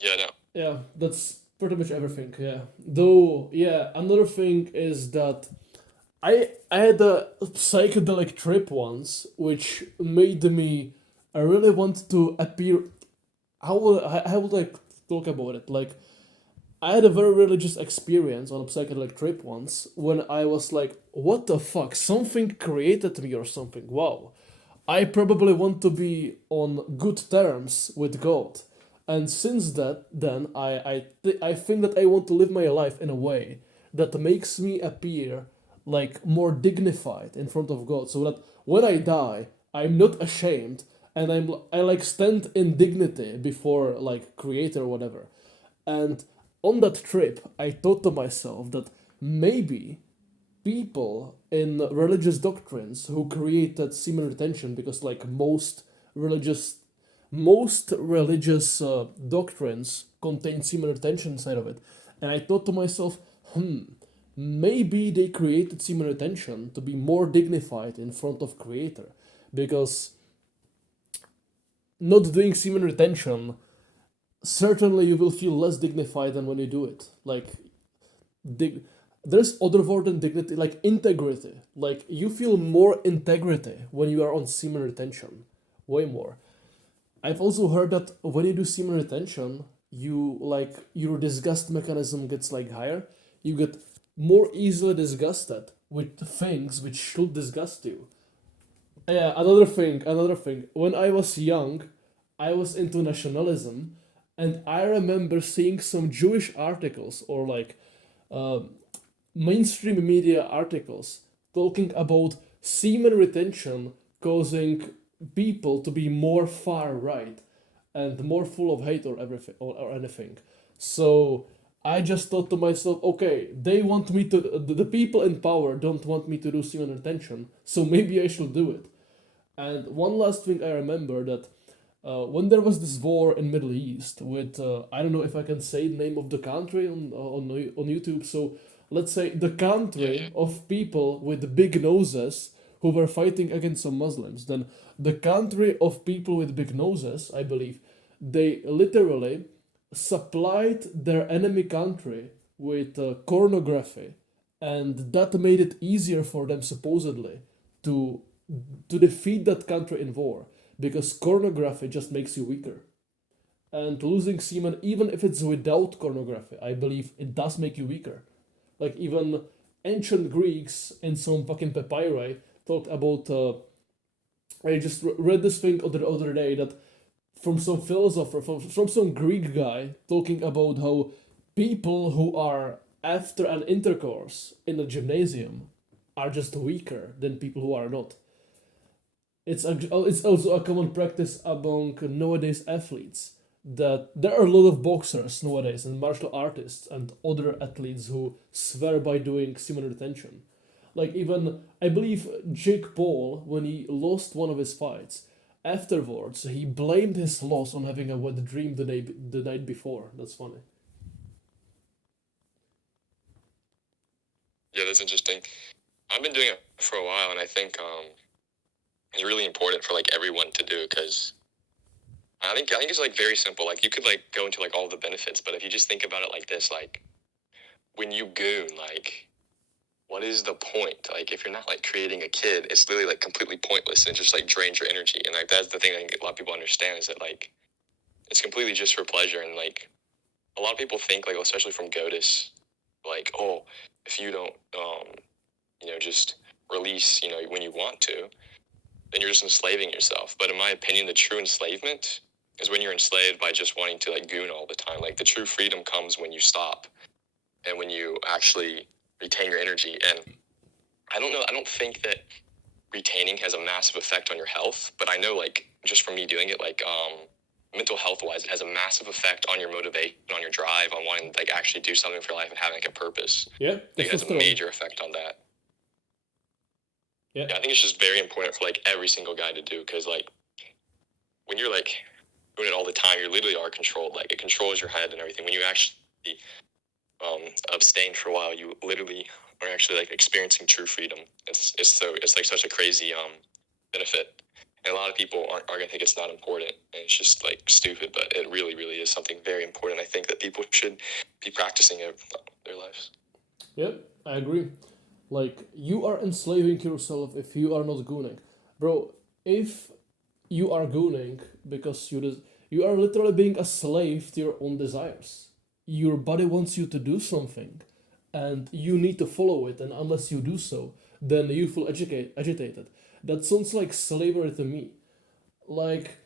Yeah, no. yeah, that's pretty much everything. Yeah, though, yeah, another thing is that I had a psychedelic trip once, which made me I really want to appear. How would I talk about it? Like I had a very religious experience on a psychedelic trip once when I was like, what the fuck? Something created me or something. Wow. I probably want to be on good terms with God. And since that, then I think that I want to live my life in a way that makes me appear like more dignified in front of God, so that when I die, I'm not ashamed and I like stand in dignity before like Creator or whatever. And on that trip, I thought to myself that maybe people in religious doctrines who created semen retention, because like most religious doctrines contain semen retention inside of it, and I thought to myself, maybe they created semen retention to be more dignified in front of Creator, because not doing semen retention, certainly you will feel less dignified than when you do it. Like there's other word than dignity, like integrity. Like you feel more integrity when you are on semen retention, way more. I've also heard that when you do semen retention, you like your disgust mechanism gets like higher. You get more easily disgusted with things which should disgust you. Yeah, another thing. When I was young, I was into nationalism, and I remember seeing some Jewish articles or like uh, mainstream media articles talking about semen retention causing people to be more far right and more full of hate or everything or anything. So I just thought to myself, okay, they want me to the people in power don't want me to do semen retention, so maybe I should do it. And one last thing I remember that when there was this war in Middle East with I don't know if I can say the name of the country on YouTube. So let's say the Yeah, yeah. country of people with big noses who were fighting against some Muslims. Then the country of people with big noses, I believe, they literally supplied their enemy country with pornography, and that made it easier for them supposedly to defeat that country in war, because pornography just makes you weaker. And losing semen, even if it's without pornography, I believe it does make you weaker. Like even ancient Greeks in some fucking papyri talked about. I just read this thing the other day that from some philosopher, from some Greek guy, talking about how people who are after an intercourse in a gymnasium are just weaker than people who are not. It's also a common practice among nowadays athletes that there are a lot of boxers nowadays and martial artists and other athletes who swear by doing semen retention. Like even I believe Jake Paul, when he lost one of his fights, afterwards he blamed his loss on having a wet dream the night before. That's funny. Yeah, that's interesting. I've been doing it for a while, and I think it's really important for like everyone to do, because I think it's like very simple. Like you could like go into like all the benefits, but if you just think about it like this, like when you goon, like what is the point? Like if you're not like creating a kid, it's literally like completely pointless and just like drains your energy. And like that's the thing I think a lot of people understand, is that like it's completely just for pleasure. And like a lot of people think, like especially from GOTUS, like, oh, if you don't just release, when you want to, then you're just enslaving yourself. But in my opinion, the true enslavement is when you're enslaved by just wanting to like goon all the time. Like the true freedom comes when you stop and when you actually retain your energy. And I don't know, I don't think that retaining has a massive effect on your health, but I know like just from me doing it, like mental health wise, it has a massive effect on your motivation, on your drive, on wanting to like actually do something for your life and having like a purpose. Yeah, I think it has a major effect on that. Yeah, I think it's just very important for like every single guy to do, because like when you're like doing it all the time, you literally are controlled. Like it controls your head and everything. When you actually abstain for a while, you literally are actually like experiencing true freedom. It's like such a crazy benefit. And a lot of people are gonna think it's not important, and it's just like stupid, but it really, really is something very important. I think that people should be practicing it their lives. Yep, I agree. Like you are enslaving yourself if you are not gooning, bro. If you are gooning because you are literally being a slave to your own desires. Your body wants you to do something, and you need to follow it. And unless you do so, then you feel agitated. That sounds like slavery to me. Like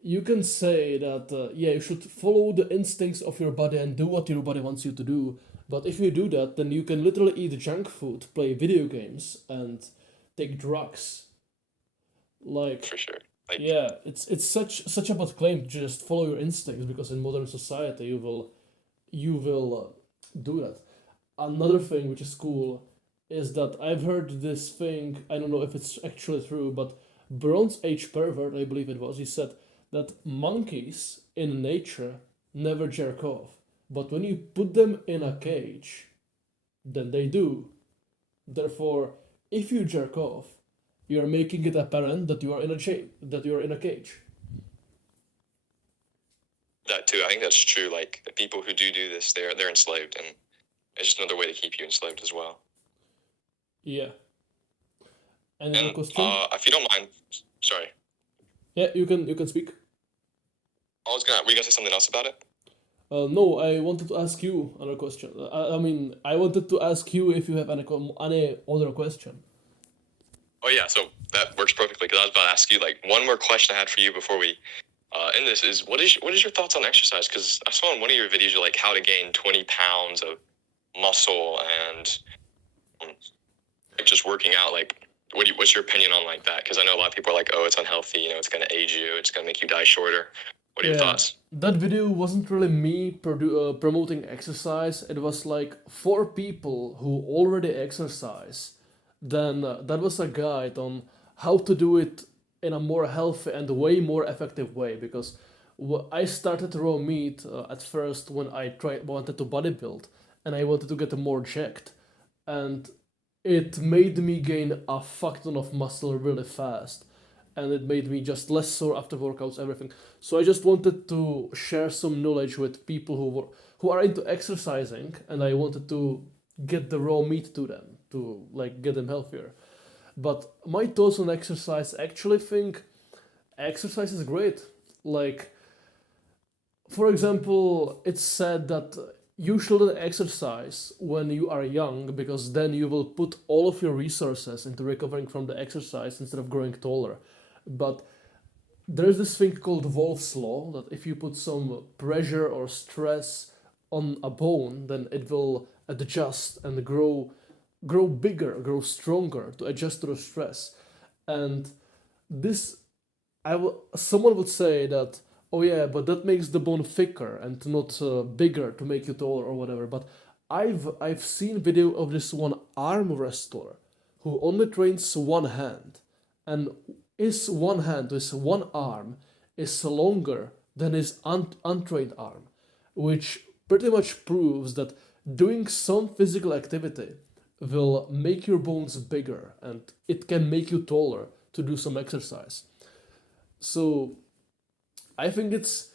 you can say that yeah, you should follow the instincts of your body and do what your body wants you to do, but if you do that, then you can literally eat junk food, play video games, and take drugs. Like For sure. Like, yeah, it's such a bad claim to just follow your instincts, because in modern society you will do that. Another thing which is cool is that I've heard this thing. I don't know if it's actually true, but Bronze Age pervert, I believe it was, he said that monkeys in nature never jerk off, but when you put them in a cage, then they do. Therefore, if you jerk off, you are making it apparent that you are in a cage. that too. I think that's true. Like the people who do this, they're enslaved, and it's just another way to keep you enslaved as well. Yeah. Any other And question? if you don't mind, sorry, Yeah, you can speak. were you gonna say something else about it? No, I wanted to ask you another question. I mean, I wanted to ask you if you have any other question. Oh yeah, so that works perfectly, because I was about to ask you like one more question I had for you before we end this is what is your thoughts on exercise? Because I saw in one of your videos you're like how to gain 20 pounds of muscle and like just working out. Like what's your opinion on like that? Because I know a lot of people are like, oh, it's unhealthy, it's gonna age you, it's gonna make you die shorter. What are your thoughts? That video wasn't really me promoting exercise. It was like for people who already exercise. Then that was a guide on how to do it in a more healthy and way more effective way. Because I started raw meat at first when I wanted to bodybuild, and I wanted to get more jacked, and it made me gain a fuck ton of muscle really fast, and it made me just less sore after workouts, everything. So I just wanted to share some knowledge with people who are into exercising, and I wanted to get the raw meat to them to like get them healthier. But my thoughts on exercise, I actually think exercise is great. Like, for example, it's said that you shouldn't exercise when you are young because then you will put all of your resources into recovering from the exercise instead of growing taller. But there's this thing called Wolff's Law that if you put some pressure or stress on a bone, then it will adjust and grow bigger, grow stronger to adjust to the stress. And this someone would say that, oh yeah, but that makes the bone thicker and not bigger to make you taller or whatever. But I've seen video of this one arm wrestler who only trains one hand, and his one arm is longer than his untrained arm, which pretty much proves that doing some physical activity will make your bones bigger and it can make you taller to do some exercise. So I think it's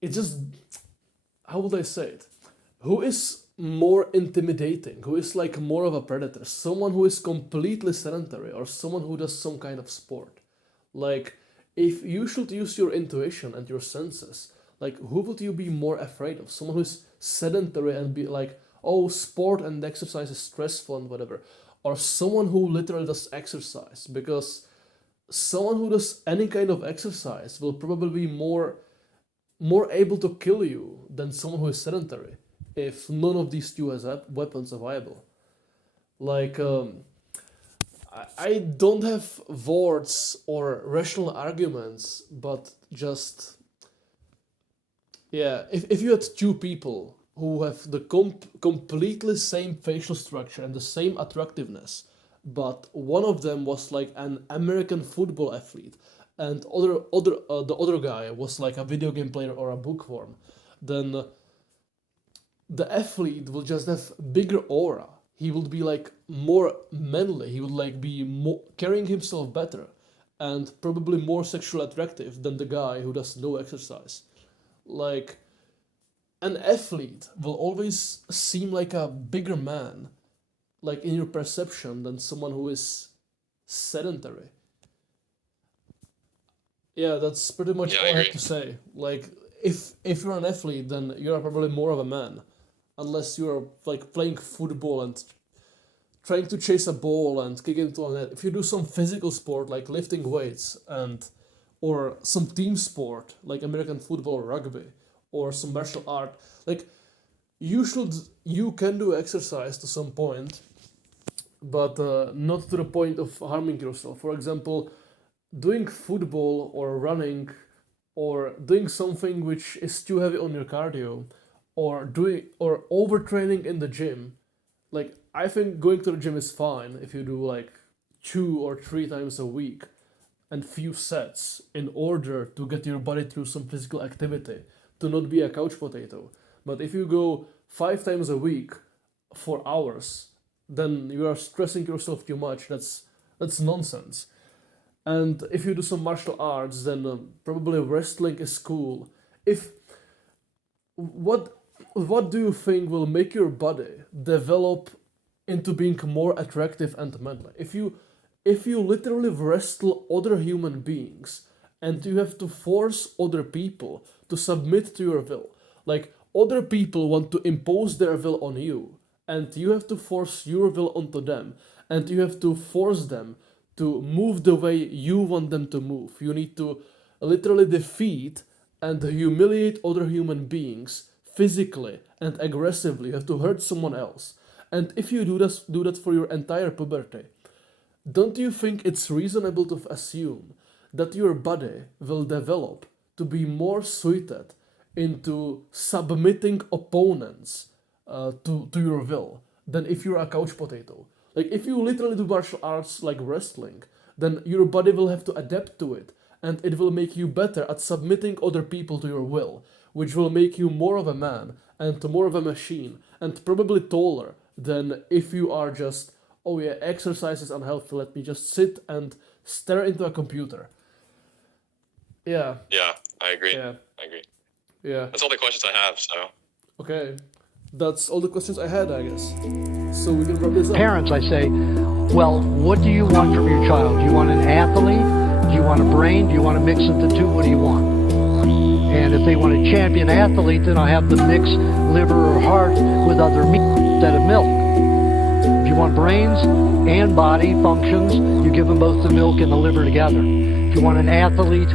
just, how would I say it? Who is more intimidating? Who is like more of a predator? Someone who is completely sedentary or someone who does some kind of sport? Like, if you should use your intuition and your senses, like, who would you be more afraid of? Someone who's sedentary and be like, oh, sport and exercise is stressful and whatever. Or someone who literally does exercise? Because someone who does any kind of exercise will probably be more able to kill you than someone who is sedentary if none of these two has weapons available. Like, I don't have words or rational arguments, but just, yeah, if you had two people who have the completely same facial structure and the same attractiveness, but one of them was like an American football athlete, and the other guy was like a video game player or a bookworm, then the athlete will just have bigger aura. He will be like more manly. He would like be more carrying himself better, and probably more sexually attractive than the guy who does no exercise. Like, an athlete will always seem like a bigger man, like in your perception, than someone who is sedentary. Yeah, that's pretty much Yeah, I all I have agree. to say. Like, if you're an athlete, then you're probably more of a man, unless you're like playing football and trying to chase a ball and kick into a net. If you do some physical sport like lifting weights and or some team sport like American football or rugby or some martial art, like you can do exercise to some point, but not to the point of harming yourself. For example, doing football or running or doing something which is too heavy on your cardio or doing or overtraining in the gym. Like, I think going to the gym is fine if you do like 2 or 3 times a week and few sets in order to get your body through some physical activity to not be a couch potato. But if you go 5 times a week for hours, then you are stressing yourself too much. That's nonsense. And if you do some martial arts, then probably wrestling is cool. If what what do you think will make your body develop into being more attractive and manly? If you literally wrestle other human beings and you have to force other people to submit to your will, like other people want to impose their will on you, and you have to force your will onto them, and you have to force them to move the way you want them to move. You need to literally defeat and humiliate other human beings physically and aggressively. You have to hurt someone else. And if you do that for your entire puberty, don't you think it's reasonable to assume that your body will develop to be more suited into submitting opponents to your will than if you're a couch potato? Like, if you literally do martial arts like wrestling, then your body will have to adapt to it, and it will make you better at submitting other people to your will, which will make you more of a man and more of a machine, and probably taller than if you are just oh yeah, exercise is unhealthy, let me just sit and stare into a computer. Yeah, Yeah, I agree. yeah, I agree. yeah. That's all the questions I have. So Okay, that's all the questions I had, I guess. So we can wrap this up. Parents, I say, well, what do you want from your child? Do you want an athlete? Do you want a brain? Do you want to mix of the two? What do you want? And if they want a champion athlete, then I'll have them mix liver or heart with other meat instead of milk. If you want brains and body functions, you give them both the milk and the liver together. If you want an athlete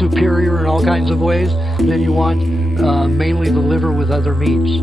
superior in all kinds of ways, then you want mainly the liver with other meats.